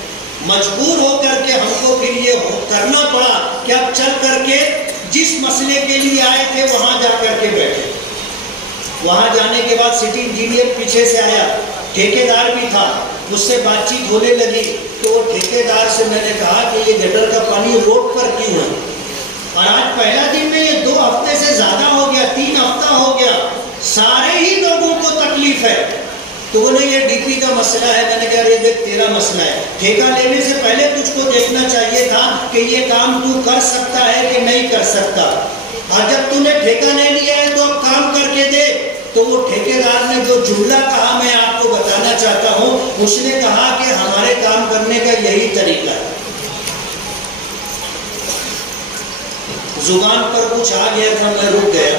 मजबूर होकर के हमको फिर ये करना पड़ा कि अब चल करके जिस मसले के लिए आए थे वहां जाकर के बैठे। वहां जाने के बाद सिटी इंजीनियर पीछे से आया, ठेकेदार भी था, उससे बातचीत होने लगी। तो ठेकेदार से मैंने कहा कि ये गटर का पानी रोड पर क्यों है? और आज पहला दिन में ये 2 हफ्ते से ज्यादा हो गया, 3 हफ्ता हो गया, सारे ही लोगों को तकलीफ है। तो बोले ये डीपी का मसला है। मैंने कहा ये देख तेरा मसला है, ठेका लेने से पहले तुझको देखना चाहिए था कि ये काम तू कर सकता है कि नहीं कर सकता। और जब तूने ठेका ले लिया है तो अब काम करके दे। तो वो ठेकेदार ने जो जुमला कहा मैं आपको बताना चाहता हूँ, उसने कहा कि हमारे काम करने का यही तरीका है। जुबान पर कुछ आ गया था, मैं रुक गया।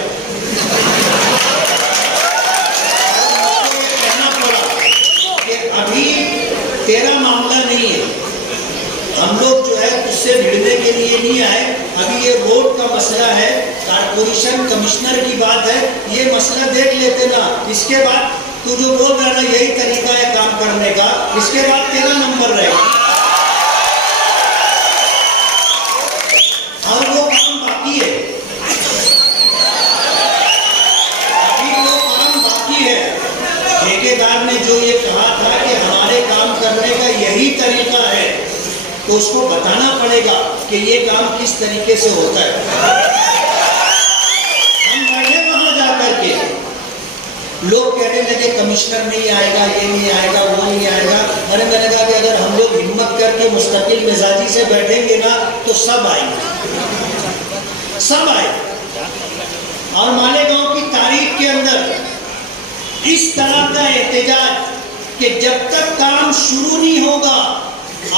कहना पड़ा कि अभी तेरा मामला नहीं है, हम लोग जो है तुझसे भिड़ने के लिए नहीं आए। अभी ये रोड का मसला है, कारपोरेशन कमिश्नर की बात है, ये मसला देख लेते ना। इसके बाद तू जो बोल रहा है यही तरीका है काम करने का, इसके बाद तेरा नंबर रहेगा। और वो काम बाकी है, अभी वो काम बाकी है। ठेकेदार ने जो ये कहा था कि हमारे काम करने का यही तरीका है, तो उसको बताना पड़ेगा कि ये काम किस तरीके से होता है। हम बैठे वहां जाकर के, लोग कहने लगे कमिश्नर नहीं आएगा, ये नहीं आएगा, वो नहीं आएगा। अरे मैंने कहा कि अगर हम लोग हिम्मत करके मुस्तकिल मिजाजी से बैठेंगे ना तो सब आएंगे, सब आए। और मालेगांव की तारीख के अंदर इस तरह का एहतजाज कि जब तक काम शुरू नहीं होगा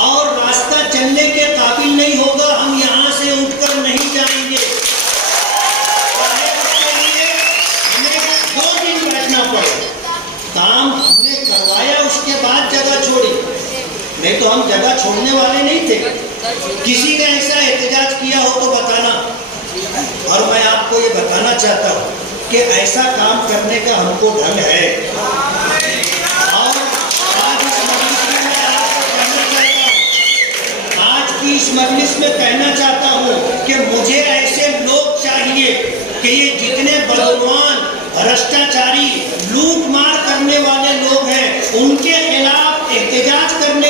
और रास्ता चलने के काबिल नहीं होगा, हम यहाँ से उठकर नहीं जाएंगे। उसके लिए हमें 2 दिन बैठना पड़े। काम हमने करवाया, उसके बाद जगह छोड़ी, नहीं तो हम जगह छोड़ने वाले नहीं थे। किसी ने ऐसा एहतजाज किया हो तो बताना। और मैं आपको ये बताना चाहता हूँ कि ऐसा काम करने का हमको ढंग है। इस मजलिस में कहना चाहता हूँ कि मुझे ऐसे लोग चाहिए कि ये जितने बदगुमान, भ्रष्टाचारी, लूट मार करने वाले लोग हैं, उनके खिलाफ एहतजाज करने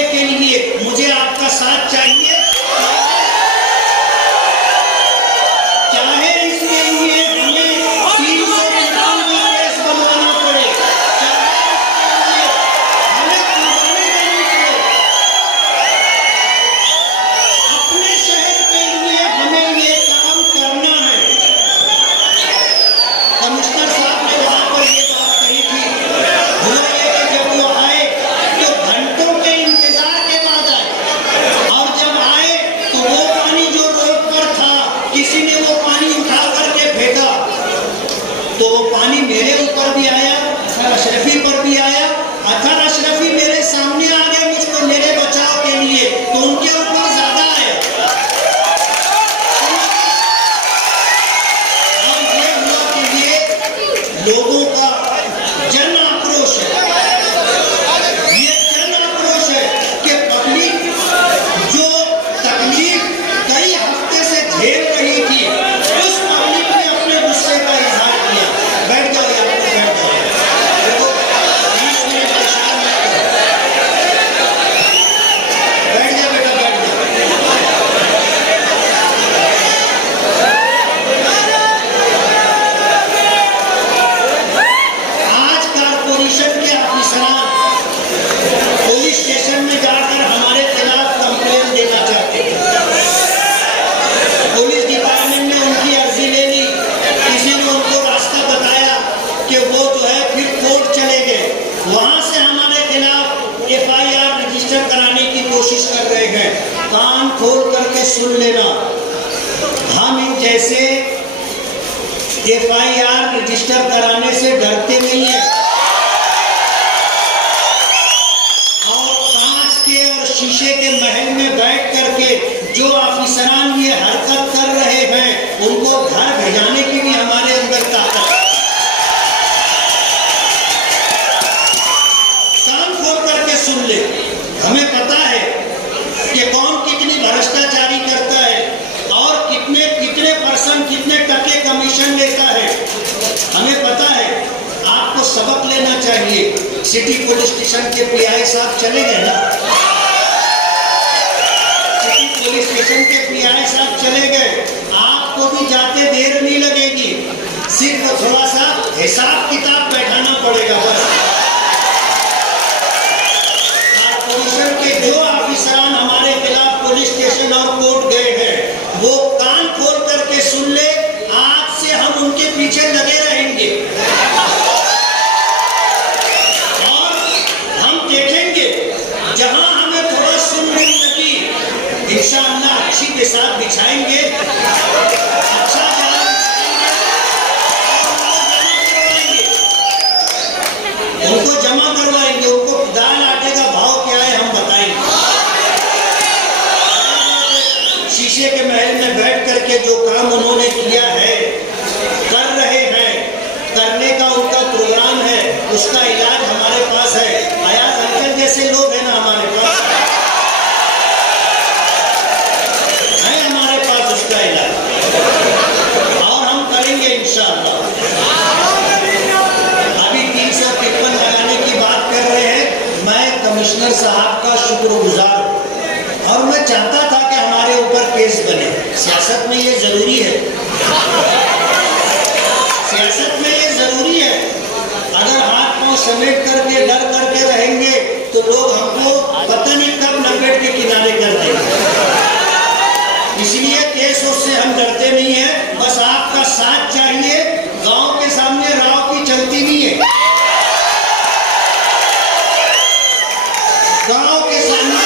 जैसे FIR रजिस्टर कराने से डरते नहीं है और कांच के और शीशे के महल में बैठ करके जो अफसरान ये हरकत कर रहे हैं उनको घर भेजाने की भी हमारे अंदर ताकत है। कान खोल करके सुन ले, हमें पता है कि कौन कितनी भ्रष्टाचारी करता है और कितने परसेंट कितने टके कमीशन लेता है, हमें पता है। आपको सबक लेना चाहिए। सिटी पुलिस स्टेशन के PI साहब चले गए ना, सिटी पुलिस स्टेशन के PI साहब चले गए, आपको भी जाते देर नहीं लगेगी, सिर्फ थोड़ा सा हिसाब किताब बैठाना पड़ेगा बस। कारपोरेशन के जो अफसरान हमारे खिलाफ पुलिस स्टेशन और कोर्ट गए हैं वो कान खोल करके सुन ले, आज से हम उनके पीछे लगे रहेंगे और हम देखेंगे जहां हमें थोड़ा सुनने लगी इंशाअल्लाह अच्छी के साथ बिछाएंगे, अच्छा उनको जमा करवाएंगे, उनको दाल आटे का भाव क्या है हम बताएंगे। शीशे के महल में बैठ करके जो काम उन्होंने किया है, कर रहे हैं, करने का उनका प्रोग्राम है, उसका इलाज हमारे पास है। अयाज अंकल जैसे लोग हैं ना हमारे पास, है हमारे पास उसका इलाज और हम करेंगे इंशाअल्लाह। अभी 353 लगाने की बात कर रहे हैं, मैं कमिश्नर साहब का शुक्रगुजार हूं और मैं चाहता था कि हमारे ऊपर केस बने। सियासत में ये जरूरी है, सियासत में ये जरूरी है। अगर हाथ पांव समेट करके डर करके रहेंगे तो लोग हमको पता नहीं कब लपेट के किनारे कर देंगे। इसलिए केस उससे हम डरते नहीं है, बस आपका साथ चाहिए। गांव के सामने राव की चलती नहीं है, गांव के सामने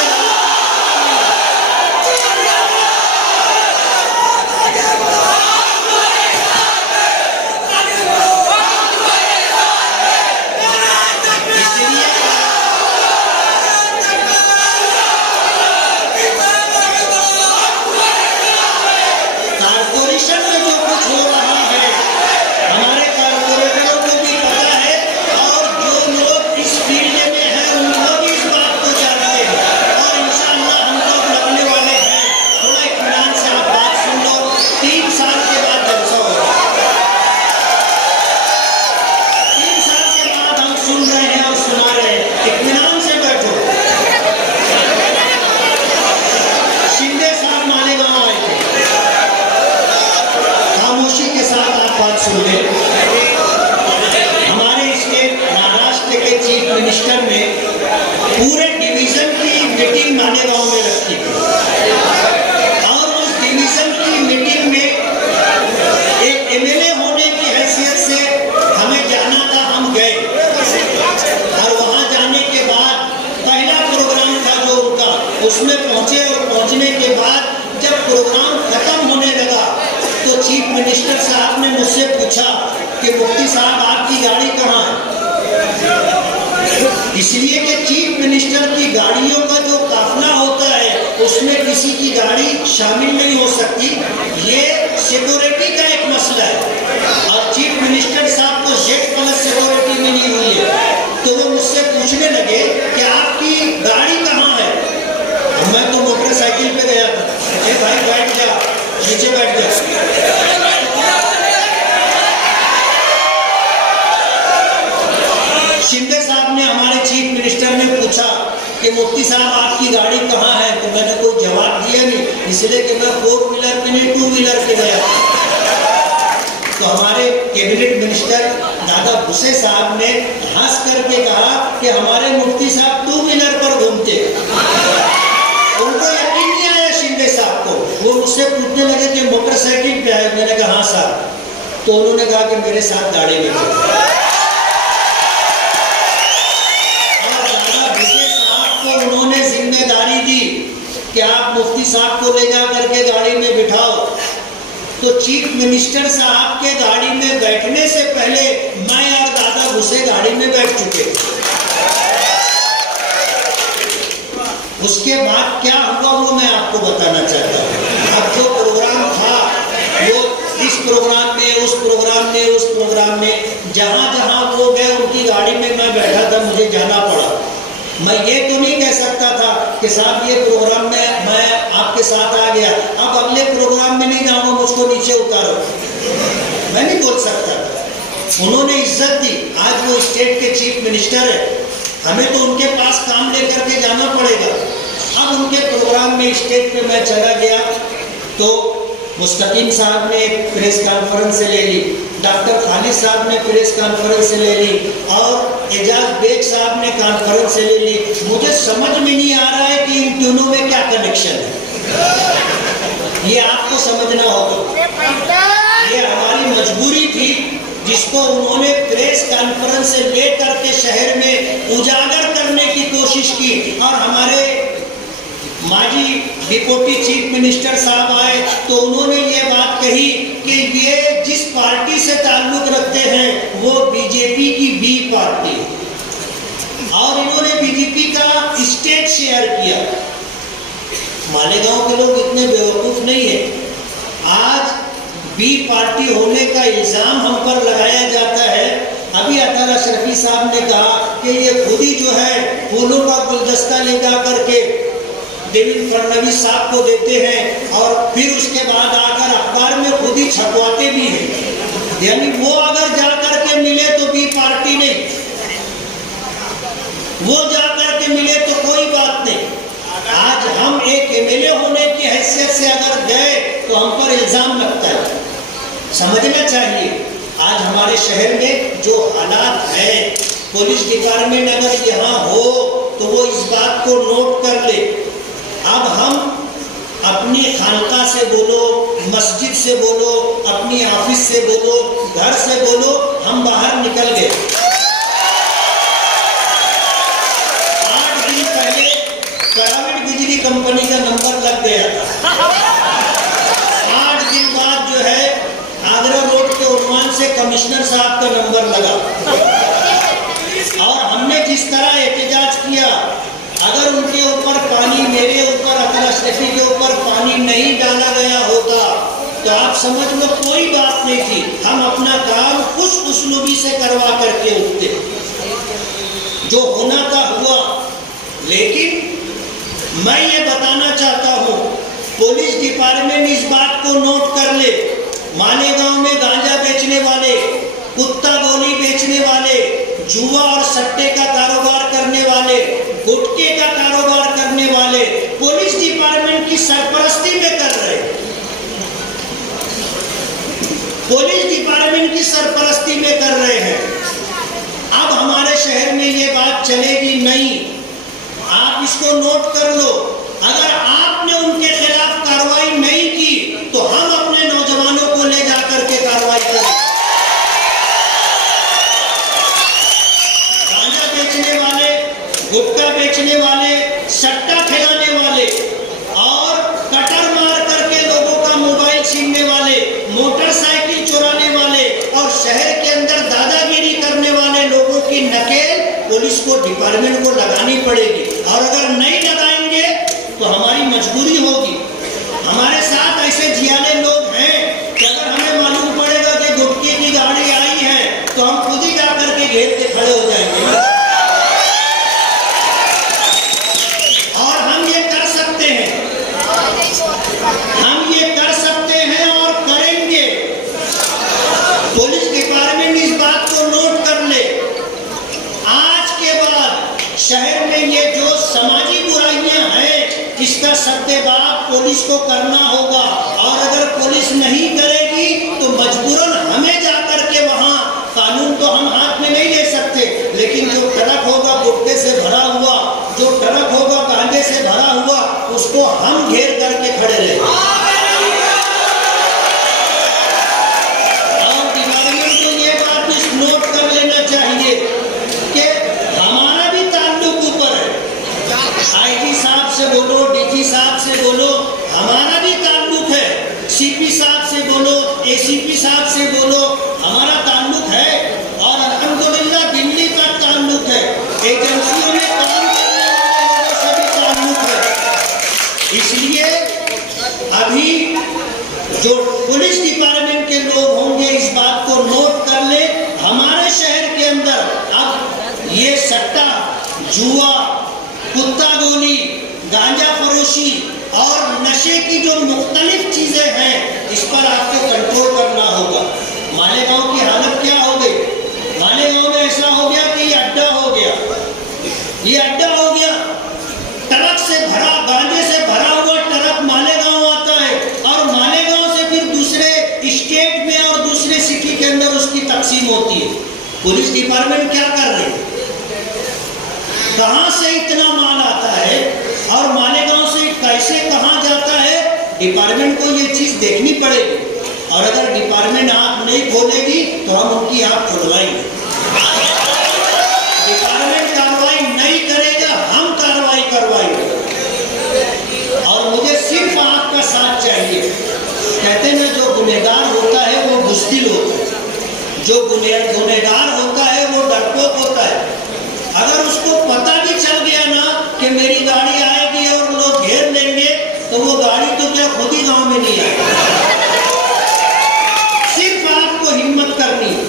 कारपोरेशन में जो कुछ हो रहा है हमारे कारपोरेटरों को भी पता है और जो लोग इस फील्ड में हैं उन लोग इस बात को जानते हैं और इंशाअल्लाह हम लोग लगने वाले हैं। थोड़ा इत्मीनान से आप बात सुन लो, 3 साल के बाद जलसा होगा, 3 साल के बाद हम सुन रहे हैं और सुना रहे हैं। इत्मीनान से बैठो। शिंदे साहब मालेगांव आए थे, खामोशी के साथ आप बात सुन ले। हमारे स्टेट महाराष्ट्र के चीफ मिनिस्टर ने पूरे डिवीजन की मीटिंग मालेगांव में रखी थी और उस डिवीजन की मीटिंग में एक MLA होने की हैसियत से हमें जाना था, हम गए और वहां जाने के बाद पहला प्रोग्राम था जो उनका, उसमें पहुंचे और पहुंचने के बाद जब प्रोग्राम खत्म होने लगा तो चीफ मिनिस्टर साहब ने मुझसे पूछा कि मुफ्ती साहब आपकी गाड़ी कहाँ है। इसलिए कि चीफ मिनिस्टर की गाड़ियों का जो काफिला होता है उसमें किसी की गाड़ी शामिल नहीं हो सकती, ये सिक्योरिटी का एक मसला है और चीफ मिनिस्टर साहब को Z+ सिक्योरिटी मिली हुई है। तो वो मुझसे पूछने लगे कि आपकी गाड़ी कहाँ है। मैं तो मोटरसाइकिल पे गया था। भाई बैठ जा, नीचे बैठ जा। शिंदे साहब ने, हमारे चीफ मिनिस्टर ने पूछा कि मुफ्ती साहब आपकी गाड़ी कहाँ है, तो मैंने कोई जवाब दिया नहीं, इसलिए कि मैं 4 व्हीलर पे नहीं 2 व्हीलर पे गया। तो हमारे कैबिनेट मिनिस्टर दादा भुसे साहब ने हंस करके कहा कि हमारे मुफ्ती साहब 2 व्हीलर पर घूमते। उनको यकीन नहीं आया शिंदे साहब को, वो मुझसे पूछने लगे कि मोटरसाइकिल पे है। मैंने कहा हाँ साहब। तो उन्होंने कहा कि मेरे साथ गाड़ी में और दादा भुसे साहब को उन्होंने जिम्मेदारी दी कि आप मुफ्ती साहब को ले जा करके गाड़ी में बिठाओ। तो चीफ मिनिस्टर साहब के गाड़ी में बैठने से पहले मैं और दादा घुसे गाड़ी में बैठ चुके। उसके बाद क्या हुआ वो मैं आपको बताना चाहता हूँ। अब जो प्रोग्राम था वो इस प्रोग्राम में, उस प्रोग्राम में, उस प्रोग्राम में, जहां जहां वो गए उनकी गाड़ी में मैं बैठा था, मुझे जाना पड़ा। मैं ये तो नहीं कह सकता था कि साहब ये प्रोग्राम में मैं आपके साथ आ गया, अब अगले प्रोग्राम में नहीं जाऊंगा, मुझको नीचे उतारो। मैं नहीं बोल सकता था। उन्होंने इज्जत दी। आज वो स्टेट के चीफ मिनिस्टर है, हमें तो उनके पास काम लेकर के जाना पड़ेगा। अब उनके प्रोग्राम में स्टेज पे मैं चला गया तो मुस्तकीम साहब ने एक प्रेस कॉन्फ्रेंस ले ली, डॉक्टर खालिद साहब ने प्रेस कॉन्फ्रेंस ले ली और एजाज बेग साहब ने कॉन्फ्रेंस ले ली। मुझे समझ में नहीं आ रहा है कि इन तीनों में क्या कनेक्शन है, ये आपको समझना होगा। ये हमारी मजबूरी थी जिसको उन्होंने प्रेस कॉन्फ्रेंस से लेकर के शहर में उजागर करने की कोशिश की। और हमारे माजी डिप्टी चीफ मिनिस्टर साहब आए तो उन्होंने ये बात कही कि ये जिस पार्टी से ताल्लुक रखते हैं वो बीजेपी की बी पार्टी है और इन्होंने बीजेपी का स्टेज शेयर किया। मालेगांव के लोग इतने बेवकूफ नहीं है। आज बी पार्टी होने का इल्जाम हम पर लगाया जाता है। अभी अतार अशरफी साहब ने कहा कि ये खुद ही जो है फूलों का गुलदस्ता ले जा करके देवेंद्र फडणवीस साहब को देते हैं और फिर उसके बाद आकर अखबार में खुद ही छपवाते भी हैं। यानी वो अगर जाकर के मिले तो बी पार्टी नहीं, वो जाकर के मिले तो कोई बात नहीं। आज हम एक एमएलए होने की हैसियत से अगर गए तो हम पर इल्जाम लगता है। समझना चाहिए आज हमारे शहर में जो हालात है, पुलिस डिपार्टमेंट अगर यहाँ हो तो वो इस बात को नोट कर ले। अब हम अपनी खानका से बोलो, मस्जिद से बोलो, अपनी ऑफिस से बोलो, घर से बोलो, हम बाहर निकल गए। 8 दिन पहले प्राइवेट बिजली कंपनी का नंबर लग गया था। 8 दिन बाद जो है आगरा रोड के उन्वान से कमिश्नर साहब का नंबर लगा और हमने जिस तरह एहतजाज किया, अगर उनके ऊपर पानी, मेरे ऊपर, अतार अशरफी के ऊपर पानी नहीं डाला गया होता तो आप समझ लो कोई बात नहीं थी। हम अपना काम खुश उस्लूबी से करवा करके उठते, जो होना था हुआ। लेकिन मैं ये बताना चाहता हूँ, पुलिस डिपार्टमेंट इस बात को नोट कर ले। मालेगांव में गांजा बेचने वाले, कुत्ता गोली बेचने वाले, जुआ और सट्टे का कारोबार करने वाले, गुटखे का कारोबार करने वाले पुलिस डिपार्टमेंट की सरपरस्ती में कर रहे हैं। पुलिस डिपार्टमेंट की सरपरस्ती में कर रहे हैं। अब हमारे शहर में ये बात चलेगी नहीं। आप इसको नोट कर लो। अगर आपने उनके खिलाफ कार्रवाई नहीं की तो हम अपने नौजवानों को ले जाकर के कार्रवाई करें। गांजा बेचने वाले, गुटखा बेचने वाले, सट्टा खिलाने वाले और कटर मार करके लोगों का मोबाइल छीनने वाले, मोटरसाइकिल चुराने वाले और शहर के अंदर दादागिरी करने वाले लोगों की नकेल पुलिस को, डिपार्टमेंट को लगानी पड़ेगी। और अगर नहीं लगाएंगे तो हमारी मजबूरी होगी। हमारे साथ ऐसे जियाले लोग हैं कि अगर हमें मालूम पड़ेगा कि गुटखे की गाड़ी आई है तो हम खुद ही जाकर के घेर के खड़े हो जाएंगे। और हम ये कर सकते हैं, हम ये कर सकते हैं और करेंगे। पुलिस डिपार्टमेंट इस बात को नोट कर ले। आज के बाद शहर में ये जो समाजी बुराइयां हैं इसका सद्देबाब पुलिस को करना होगा। और अगर पुलिस नहीं करेगी तो मजबूरन हमें जाकर के वहां, कानून तो हम हाथ में नहीं ले सकते, लेकिन जो ट्रक होगा गुटखे से भरा हुआ, जो ट्रक होगा गांजे से भरा हुआ, उसको हम घेर करके खड़े रहेंगे। और डिपार्टमेंट को ये बात नोट कर लेना चाहिए कि हमारा भी ताल्लुक ऊपर है। आईजी साहब से बोलो, डीजी साहब से बोलो, हमारा भी ताल्लुक है। सीपी साहब से बोलो, नशे की जो मुख्तलिफ चीजें हैं, इस पर आपको कंट्रोल करना होगा। मालेगांव की हालत क्या हो गई? मालेगांव में ऐसा हो गया कि ये अड्डा हो गया, ये अड्डा हो गया। ट्रक से भरा, गांजे से भरा हुआ ट्रक मालेगांव आता है और मालेगांव से फिर दूसरे स्टेट में और दूसरे सिटी के अंदर उसकी तकसीम होती है। पुलिस डिपार्टमेंट क्या कर रही है? कहां से इतना माल आता है और मालेगांव से कैसे कहां जाता है? डिपार्टमेंट को ये चीज देखनी पड़ेगी और अगर डिपार्टमेंट आंख नहीं खोलेगी तो हम उनकी आंख खुलवाएंगे। डिपार्टमेंट कार्रवाई नहीं करेगा, हम कार्रवाई करवाएंगे। और मुझे सिर्फ आपका साथ चाहिए। कहते ना, जो गुनहगार होता है वो बुज़दिल होता है, जो गुनहगार होता है वो डरपोक होता है। अगर उसको पता भी चल गया ना कि मेरी गाड़ी आएगी और लोग घेर लेंगे, तो वो गाड़ी तो क्या खुद ही गांव में नहीं आएगी। सिर्फ आपको हिम्मत करनी है।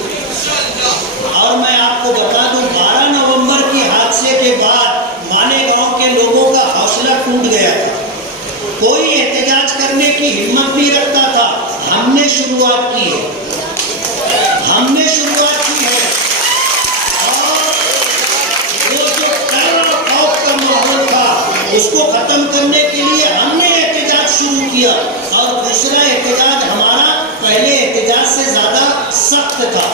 और मैं आपको बता दूं, 12 नवंबर के हादसे के बाद मालेगांव के लोगों का हौसला टूट गया था। कोई एहतजाज करने की हिम्मत नहीं रखता था। हमने शुरुआत की है, हमने शुरुआत की है। उसको खत्म करने के लिए हमने एहतजाज शुरू किया और दूसरा एहतजाज हमारा पहले एहतजाज से ज्यादा सख्त था।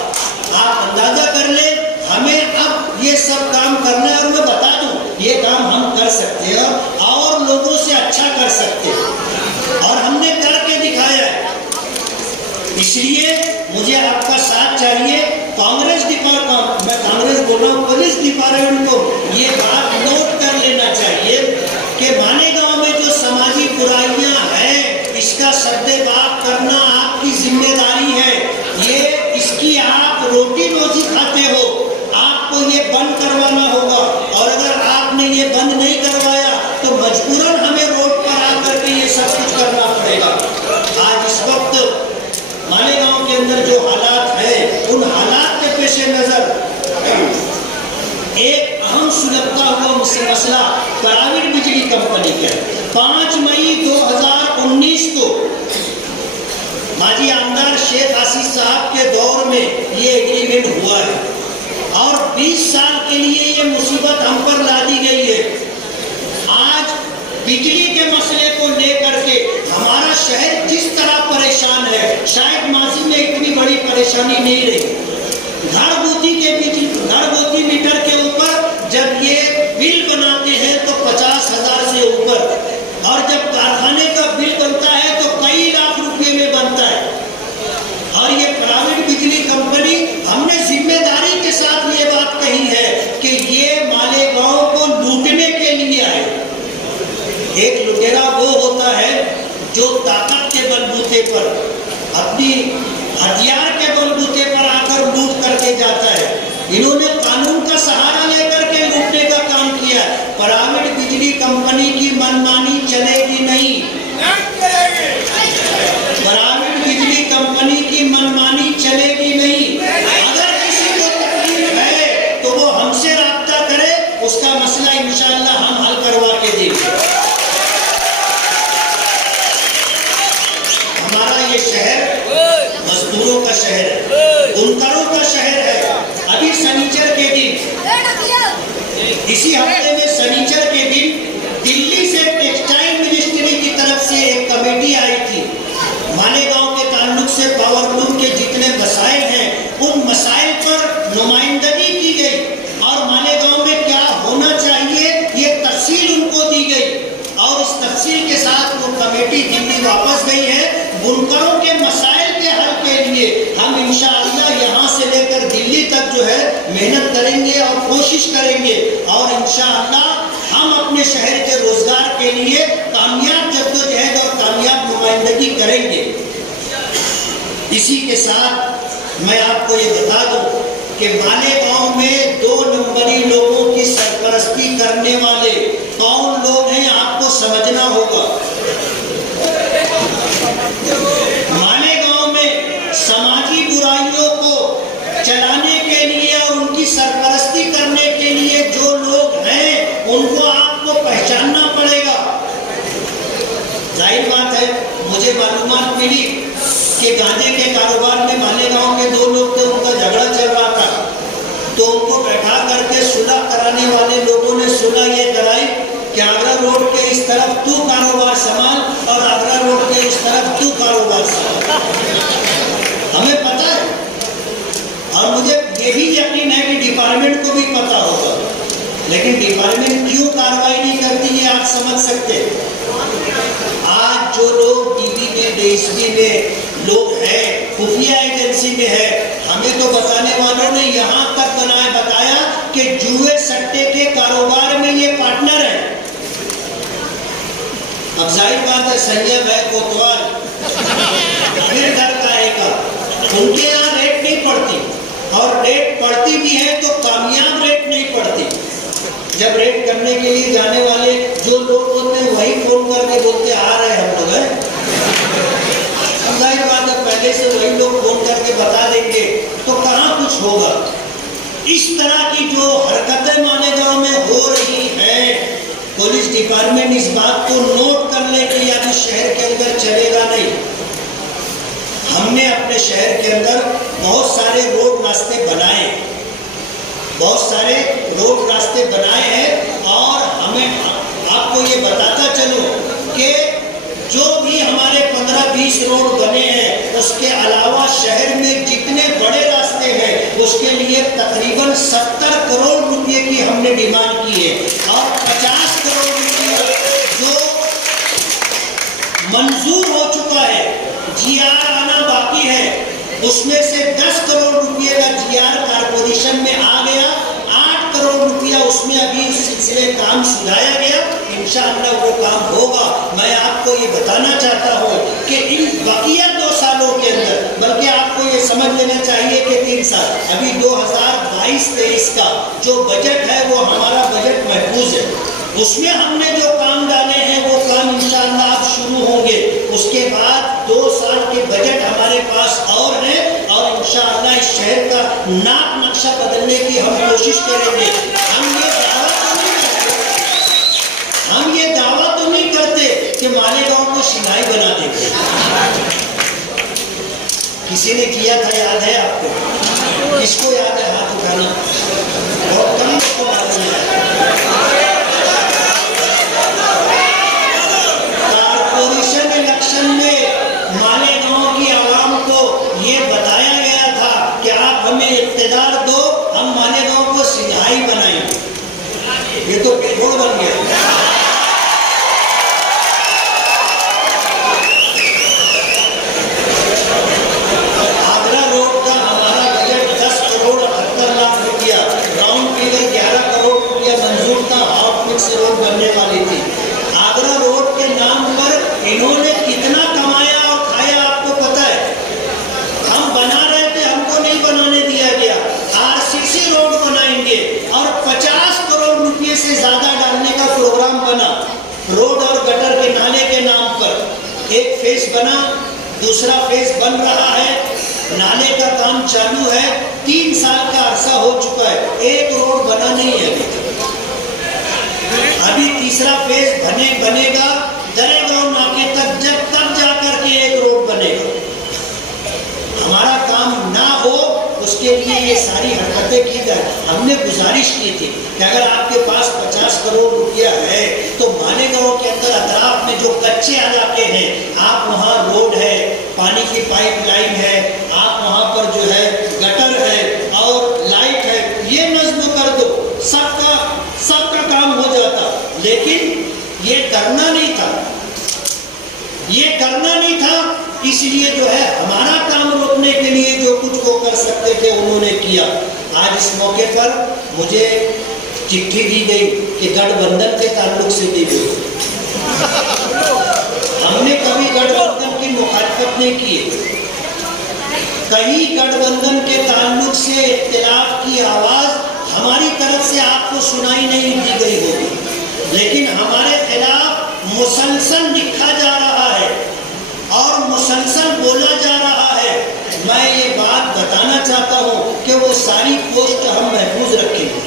आप अंदाजा कर ले, हमें अब ये सब काम करना है और मैं बता दूं, ये काम हम कर सकते हैं और लोगों से अच्छा कर सकते हैं और हमने करके दिखाया है। इसलिए मुझे आपका साथ चाहिए। कांग्रेस डिपार्टमेंट, मैं कांग्रेस बोल रहा हूँ, पुलिस डिपार्टमेंट को ये बात नोट कर लेना चाहिए कि मालेगांव में जो समाजी बुराइयां हैं, इसका सद्देबाप करना आपकी जिम्मेदारी है। ये इसकी आप रोटी रोजी खाते हो, आपको ये बंद करवाना होगा और अगर आपने ये बंद नहीं करवाया तो मजबूरन हमें रोड पर आकर के ये सब कुछ करना पड़ेगा। आज इस वक्त मालेगांव के अंदर जो हालात हैं, उन हालात के पेश नजर एक अहम सुलगता हुआ मसला करावीड बिजली कंपनी का 5 मई 2019 को माजी आमदार शेख आसिफ साहब के दौर में ये एग्रीमेंट हुआ है और 20 साल के लिए ये मुसीबत हम पर ला दी गई है। आज बिजली के मसले को लेकर के हमारा शहर जिस तरह परेशान है, शायद माजी में इतनी बड़ी परेशानी नहीं रही। घरगुती मीटर के ऊपर जब ये बिल बनाते हैं तो 50,000 से ऊपर, और जब कारखाने का बिल बनता है तो कई लाख रुपए में बनता है। और ये प्राइवेट बिजली कंपनी, हमने जिम्मेदारी के साथ ये बात कही है कि ये मालेगांव को लूटने के लिए आए। एक लुटेरा वो होता है जो ताकत के बलबूते पर, अपनी हथियार के बलबूते पर आकर लूट करके जाता है। इन्होंने कानून का सहारा लेकर के लूटने का काम किया। प्राइवेट बिजली कंपनी की मनमानी चलेगी नहीं, प्राइवेट बिजली कंपनी की मनमानी चलेगी नहीं। अगर किसी को तकलीफ है तो वो हमसे राब्ता करे, उसका मसला इंशाअल्लाह हम हल करवा के देंगे। हमारा ये शहर मजदूरों का शहर है, बुनकरों का शहर है। अभी शनिचर के दिन, इसी हफ्ते में शनिचर के दिन दिल्ली से टेक्सटाइल मिनिस्ट्री की तरफ से एक कमेटी आई थी। मालेगांव के ताल्लुक से पावरलूम के जितने मसाइल हैं, उन मसाइल पर नुमाइंदगी की गई और मालेगांव में क्या होना चाहिए ये तफसील उनको दी गई और इस तफसील के साथ वो कमेटी दिल्ली वापस गई है। बुनकरों के मसाइल के हल के लिए हम इंशाअल्लाह यहाँ से लेकर दिल्ली तक जो है मेहनत करेंगे और कोशिश करेंगे और इंशाअल्लाह हम अपने शहर के रोजगार के लिए कामयाब जद्दोजहद और कामयाब नुमाइंदगी करेंगे। इसी के साथ मैं आपको ये बता दूं कि मालेगांव में 2 नंबरी लोगों की सरपरस्ती करने वाले कौन लोग हैं, आपको समझना होगा। मालेगांव में समाजी बुराइयों को चलाने के लिए और उनकी सरपरस्ती करने के लिए जो लोग हैं, उनको आपको पहचानना पड़ेगा। जाहिर बात तू कारोबार संभाल और आगरा रोड के उस तरफ तू कारोबार संभाल। हमें पता है और मुझे ये भी यकीन है कि डिपार्टमेंट को भी पता होगा, लेकिन डिपार्टमेंट क्यों कार्रवाई नहीं करती है आप समझ सकते हैं। आज जो लोग टीवी में, डीएसपी में लोग हैं, खुफिया एजेंसी में है, हमें तो बताने वालों ने यहाँ तक बताया कि जुए सट्टे के कारोबार में ये पार्टनर है। अब जाहिर बात है संयम है, कोतवाल फिर डर का उनके यहाँ रेट नहीं पड़ती, और रेट पड़ती भी है तो कामयाब रेट नहीं पड़ती। जब रेट करने के लिए जाने वाले जो लोग होते हैं वही फोन करके बोलते आ रहे हम लोग हैं। जाहिर बात है पहले से वही लोग फोन करके बता देंगे तो कहाँ कुछ होगा। इस तरह की जो हरकतें मालेगांव में हो रही हैं, पुलिस डिपार्टमेंट इस बात को नोट कर ले कि अभी शहर के अंदर चलेगा नहीं। हमने अपने शहर के अंदर बहुत सारे रोड रास्ते बनाए, बहुत सारे रोड रास्ते बनाए हैं, और हमें आपको ये बताता चलूं कि जो भी हमारे 15-20 रोड बने हैं उसके अलावा शहर में जितने बड़े रास्ते हैं उसके लिए तकरीबन 70 करोड़ रुपए की हमने डिमांड की है, और 50 करोड़ रुपए जो मंजूर हो चुका है, जीआर आना बाकी है, उसमें से 10 करोड़ रुपए का जीआर कारपोरेशन में आ गया, 8 करोड़ रुपया उसमें अभी इस सिलसिले काम सुधाया गया, इंशाअल्लाह वो काम होगा। मैं आपको ये बताना चाहता हूँ कि इन बकिया 2 सालों के अंदर, बल्कि आपको ये समझ लेना चाहिए कि 3 साल, अभी 2022-23 का जो बजट है वो हमारा बजट महफूज है, उसमें हमने जो काम डाले हैं वो काम इंशाअल्लाह अब शुरू होंगे। उसके बाद 2 साल के बजट हमारे पास और है, और इंशाअल्लाह इस शहर का नाक नक्शा बदलने की हम कोशिश करेंगे। हम ये दावा तो नहीं करते कि मालेगांव को सिलाई बना देंगे। किसी ने किया था, याद है आपको? किसको याद है? हाथ उठाना। बहुत कम लोग को मालूम है। कारपोरेशन इलेक्शन में मालेगांव की आवाम को ये बताया गया था कि आप हमें इख्तियार दो, हम मालेगांव को सिलाई बनाएंगे। ये तो पेड़ बन गया। आगरा रोड का हमारा बजट 10 करोड़ 78 लाख रुपया, ग्राउंड फिगर 11 करोड़ रुपया मंजूर था, हॉट मिक्स रोड बनने वाली थी। आगरा रोड के नाम पर इन्होंने कितना कमाया और खाया आपको पता है। हम बना रहे थे, हमको नहीं बनाने दिया गया। आरसीसी रोड बनाएंगे और 50 करोड़ रुपए से ज्यादा डालने का प्रोग्राम बना। रोड और गटर के नाले के नाम पर एक फेज बना, दूसरा फेज बन रहा है, नाले का काम चालू है, 3 साल का अरसा हो चुका है, एक रोड बना नहीं है अभी तीसरा फेज बनेगा दरेगांव नाके तक, जब तक जाकर के एक रोड बनेगा। हमारा काम ना हो उसके लिए ये सारी हरकतें की जाए। हमने गुजारिश की थी कि अगर आपके पास 50 करोड़ रुपया है तो मालेगांव के अंदर अतराफ में जो कच्चे इलाके हैं, आप वहाँ रोड है, पानी की पाइपलाइन है, आप वहाँ पर जो है गटर है और लाइट है, ये नज्म कर दो, सबका काम हो जाता। लेकिन ये करना नहीं था, इसलिए जो है हमारा काम रोकने के लिए जो कुछ वो कर सकते थे उन्होंने किया। आज इस मौके पर मुझे चिट्ठी दी गई कि गठबंधन के ताल्लुक से दी गई। हमने कभी गठबंधन की मुखालफत नहीं की, कहीं गठबंधन के ताल्लुक से इख्तिलाफ की आवाज हमारी तरफ से आपको सुनाई नहीं दी गई होगी, लेकिन हमारे खिलाफ मुसलसल लिखा जा रहा है और मुसलसल बोला जा रहा है। मैं ये बात बताना चाहता हूँ कि वो सारी पोस्ट हम महफूज रखेंगे।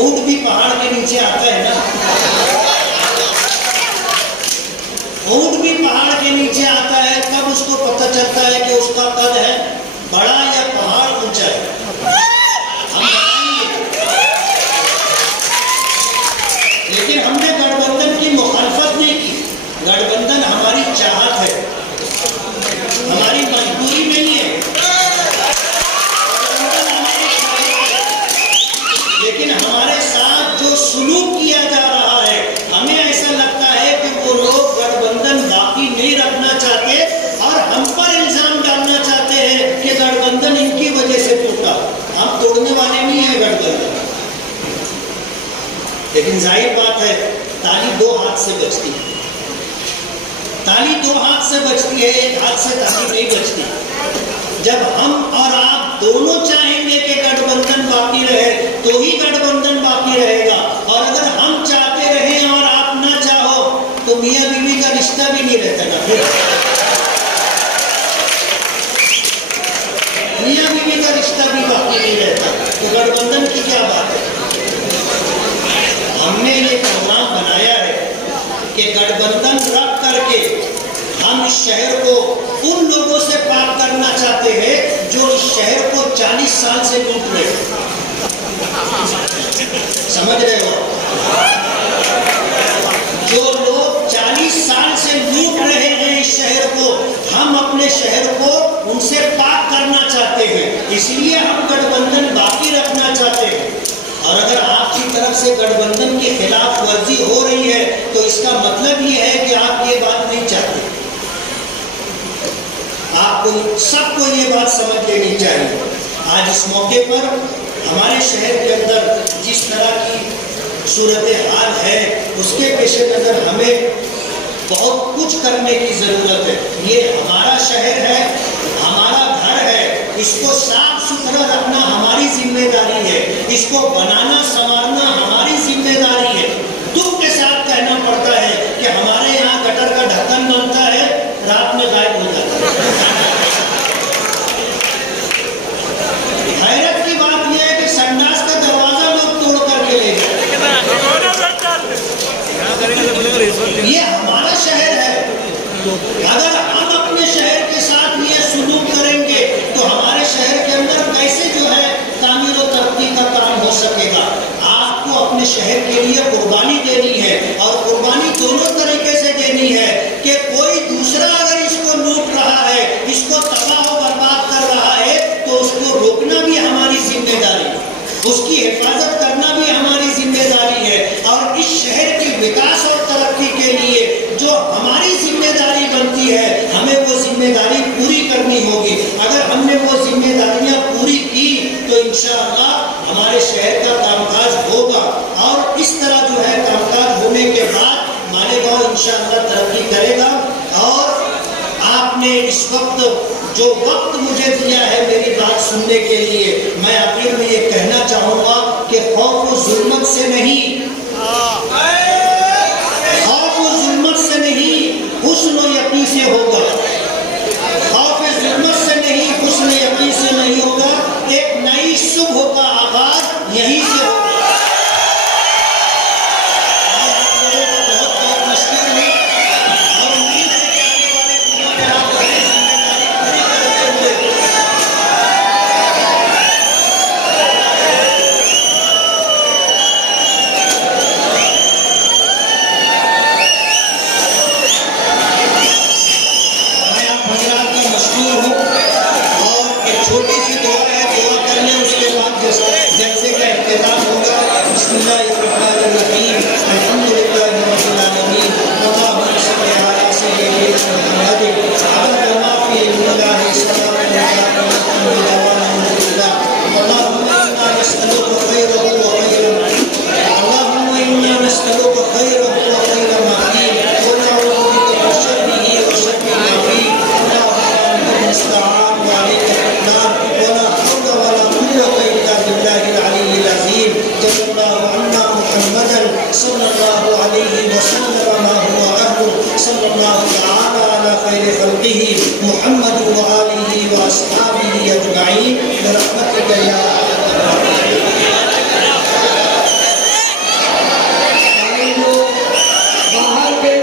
ऊंट भी पहाड़ के नीचे आता है ना, ऊंट भी पहाड़ के नीचे आता है, तब उसको पता चलता है कि उसका कद है बड़ा या पहाड़ ऊंचा है। हम बताएंगे, लेकिन हमने गठबंधन की मुखालफत लेकिन जाहिर बात है ताली दो हाथ से बजती है, ताली दो हाथ से बजती है, एक हाथ से ताली नहीं बजती। जब हम और आप दोनों चाहेंगे कि गठबंधन बाकी रहे तो ही गठबंधन बाकी रहेगा, और अगर हम चाहते रहें और आप ना चाहो तो मियां बीवी का रिश्ता भी नहीं रहता ना, फिर मियां बीवी का रिश्ता भी बाकी नहीं रहता, तो गठबंधन की क्या बात है। हमने ये प्रोग्राम बनाया है कि गठबंधन रख करके हम इस शहर को उन लोगों से पार करना चाहते हैं जो इस शहर को 40 साल से लूट रहे हैं। समझ रहे हो, जो लोग 40 साल से लूट रहे हैं इस शहर को, हम अपने शहर को उनसे पार करना चाहते हैं, इसलिए हम गठबंधन बाकी रखना चाहते हैं। और अगर आपकी तरफ से गठबंधन की खिलाफ वर्जी हो रही है तो इसका मतलब ये है कि आप ये बात नहीं चाहते। आपको सबको ये बात समझ लेनी चाहिए। आज इस मौके पर हमारे शहर के अंदर जिस तरह की सूरत हाल है उसके पेश नज़र हमें बहुत कुछ करने की ज़रूरत है। ये हमारा शहर है, हमारा घर है, इसको साफ सुथरा रखना हमारी जिम्मेदारी है, इसको बनाना संवारना हमारी जिम्मेदारी है। दुख के साथ कहना पड़ता है कि हमारे यहाँ गटर का ढक्कन बनता है, रात में गायब हो जाता है। हैरत की बात यह है कि संडास का दरवाजा लोग तोड़ करके ले गए। ये हमारा शहर है, अगर हम अपने शहर के साथ ये सुलूक करेंगे तो हमारे शहर के अंदर कैसे जो है तामीर और तरक्की का काम हो सकेगा। आपको अपने शहर के लिए कुर्बानी देनी है, और कुर्बानी दोनों तरीके से देनी है कि कोई दूसरा अगर इसको लूट रहा है, इसको तबाह और बर्बाद कर रहा है, तो उसको रोकना भी हमारी जिम्मेदारी है, उसकी हिफाजत करना भी हमारी जिम्मेदारी है। और इस शहर के विकास और तरक्की के लिए जो हमारी जिम्मेदारी बनती है, हमें वो जिम्मेदारी पूरी करनी होगी। अगर हमने वो जिम्मेदारियां पूरी की तो इंशाअल्लाह हमारे शहर का कामकाज होगा, और इस तरह जो है कामकाज होने के बाद मालेगांव इंशाअल्लाह तरक्की करेगा। और आपने इस वक्त जो वक्त मुझे दिया है मेरी बात सुनने के लिए, मैं आखिर में ये कहना चाहूँगा कि खौफ जुल्मत से नहीं, खौफ जुल्मत से नहीं, हुस्न यकीन से होगा। खौफ जुल्मत से नहीं, हुस्न यकीन से नहीं होगा। एक नई सुबह का आगाज यहीं से होगा। मुहम्मद व आलिहि व अस्हाबिहि अजमईन, बिरहमतिक या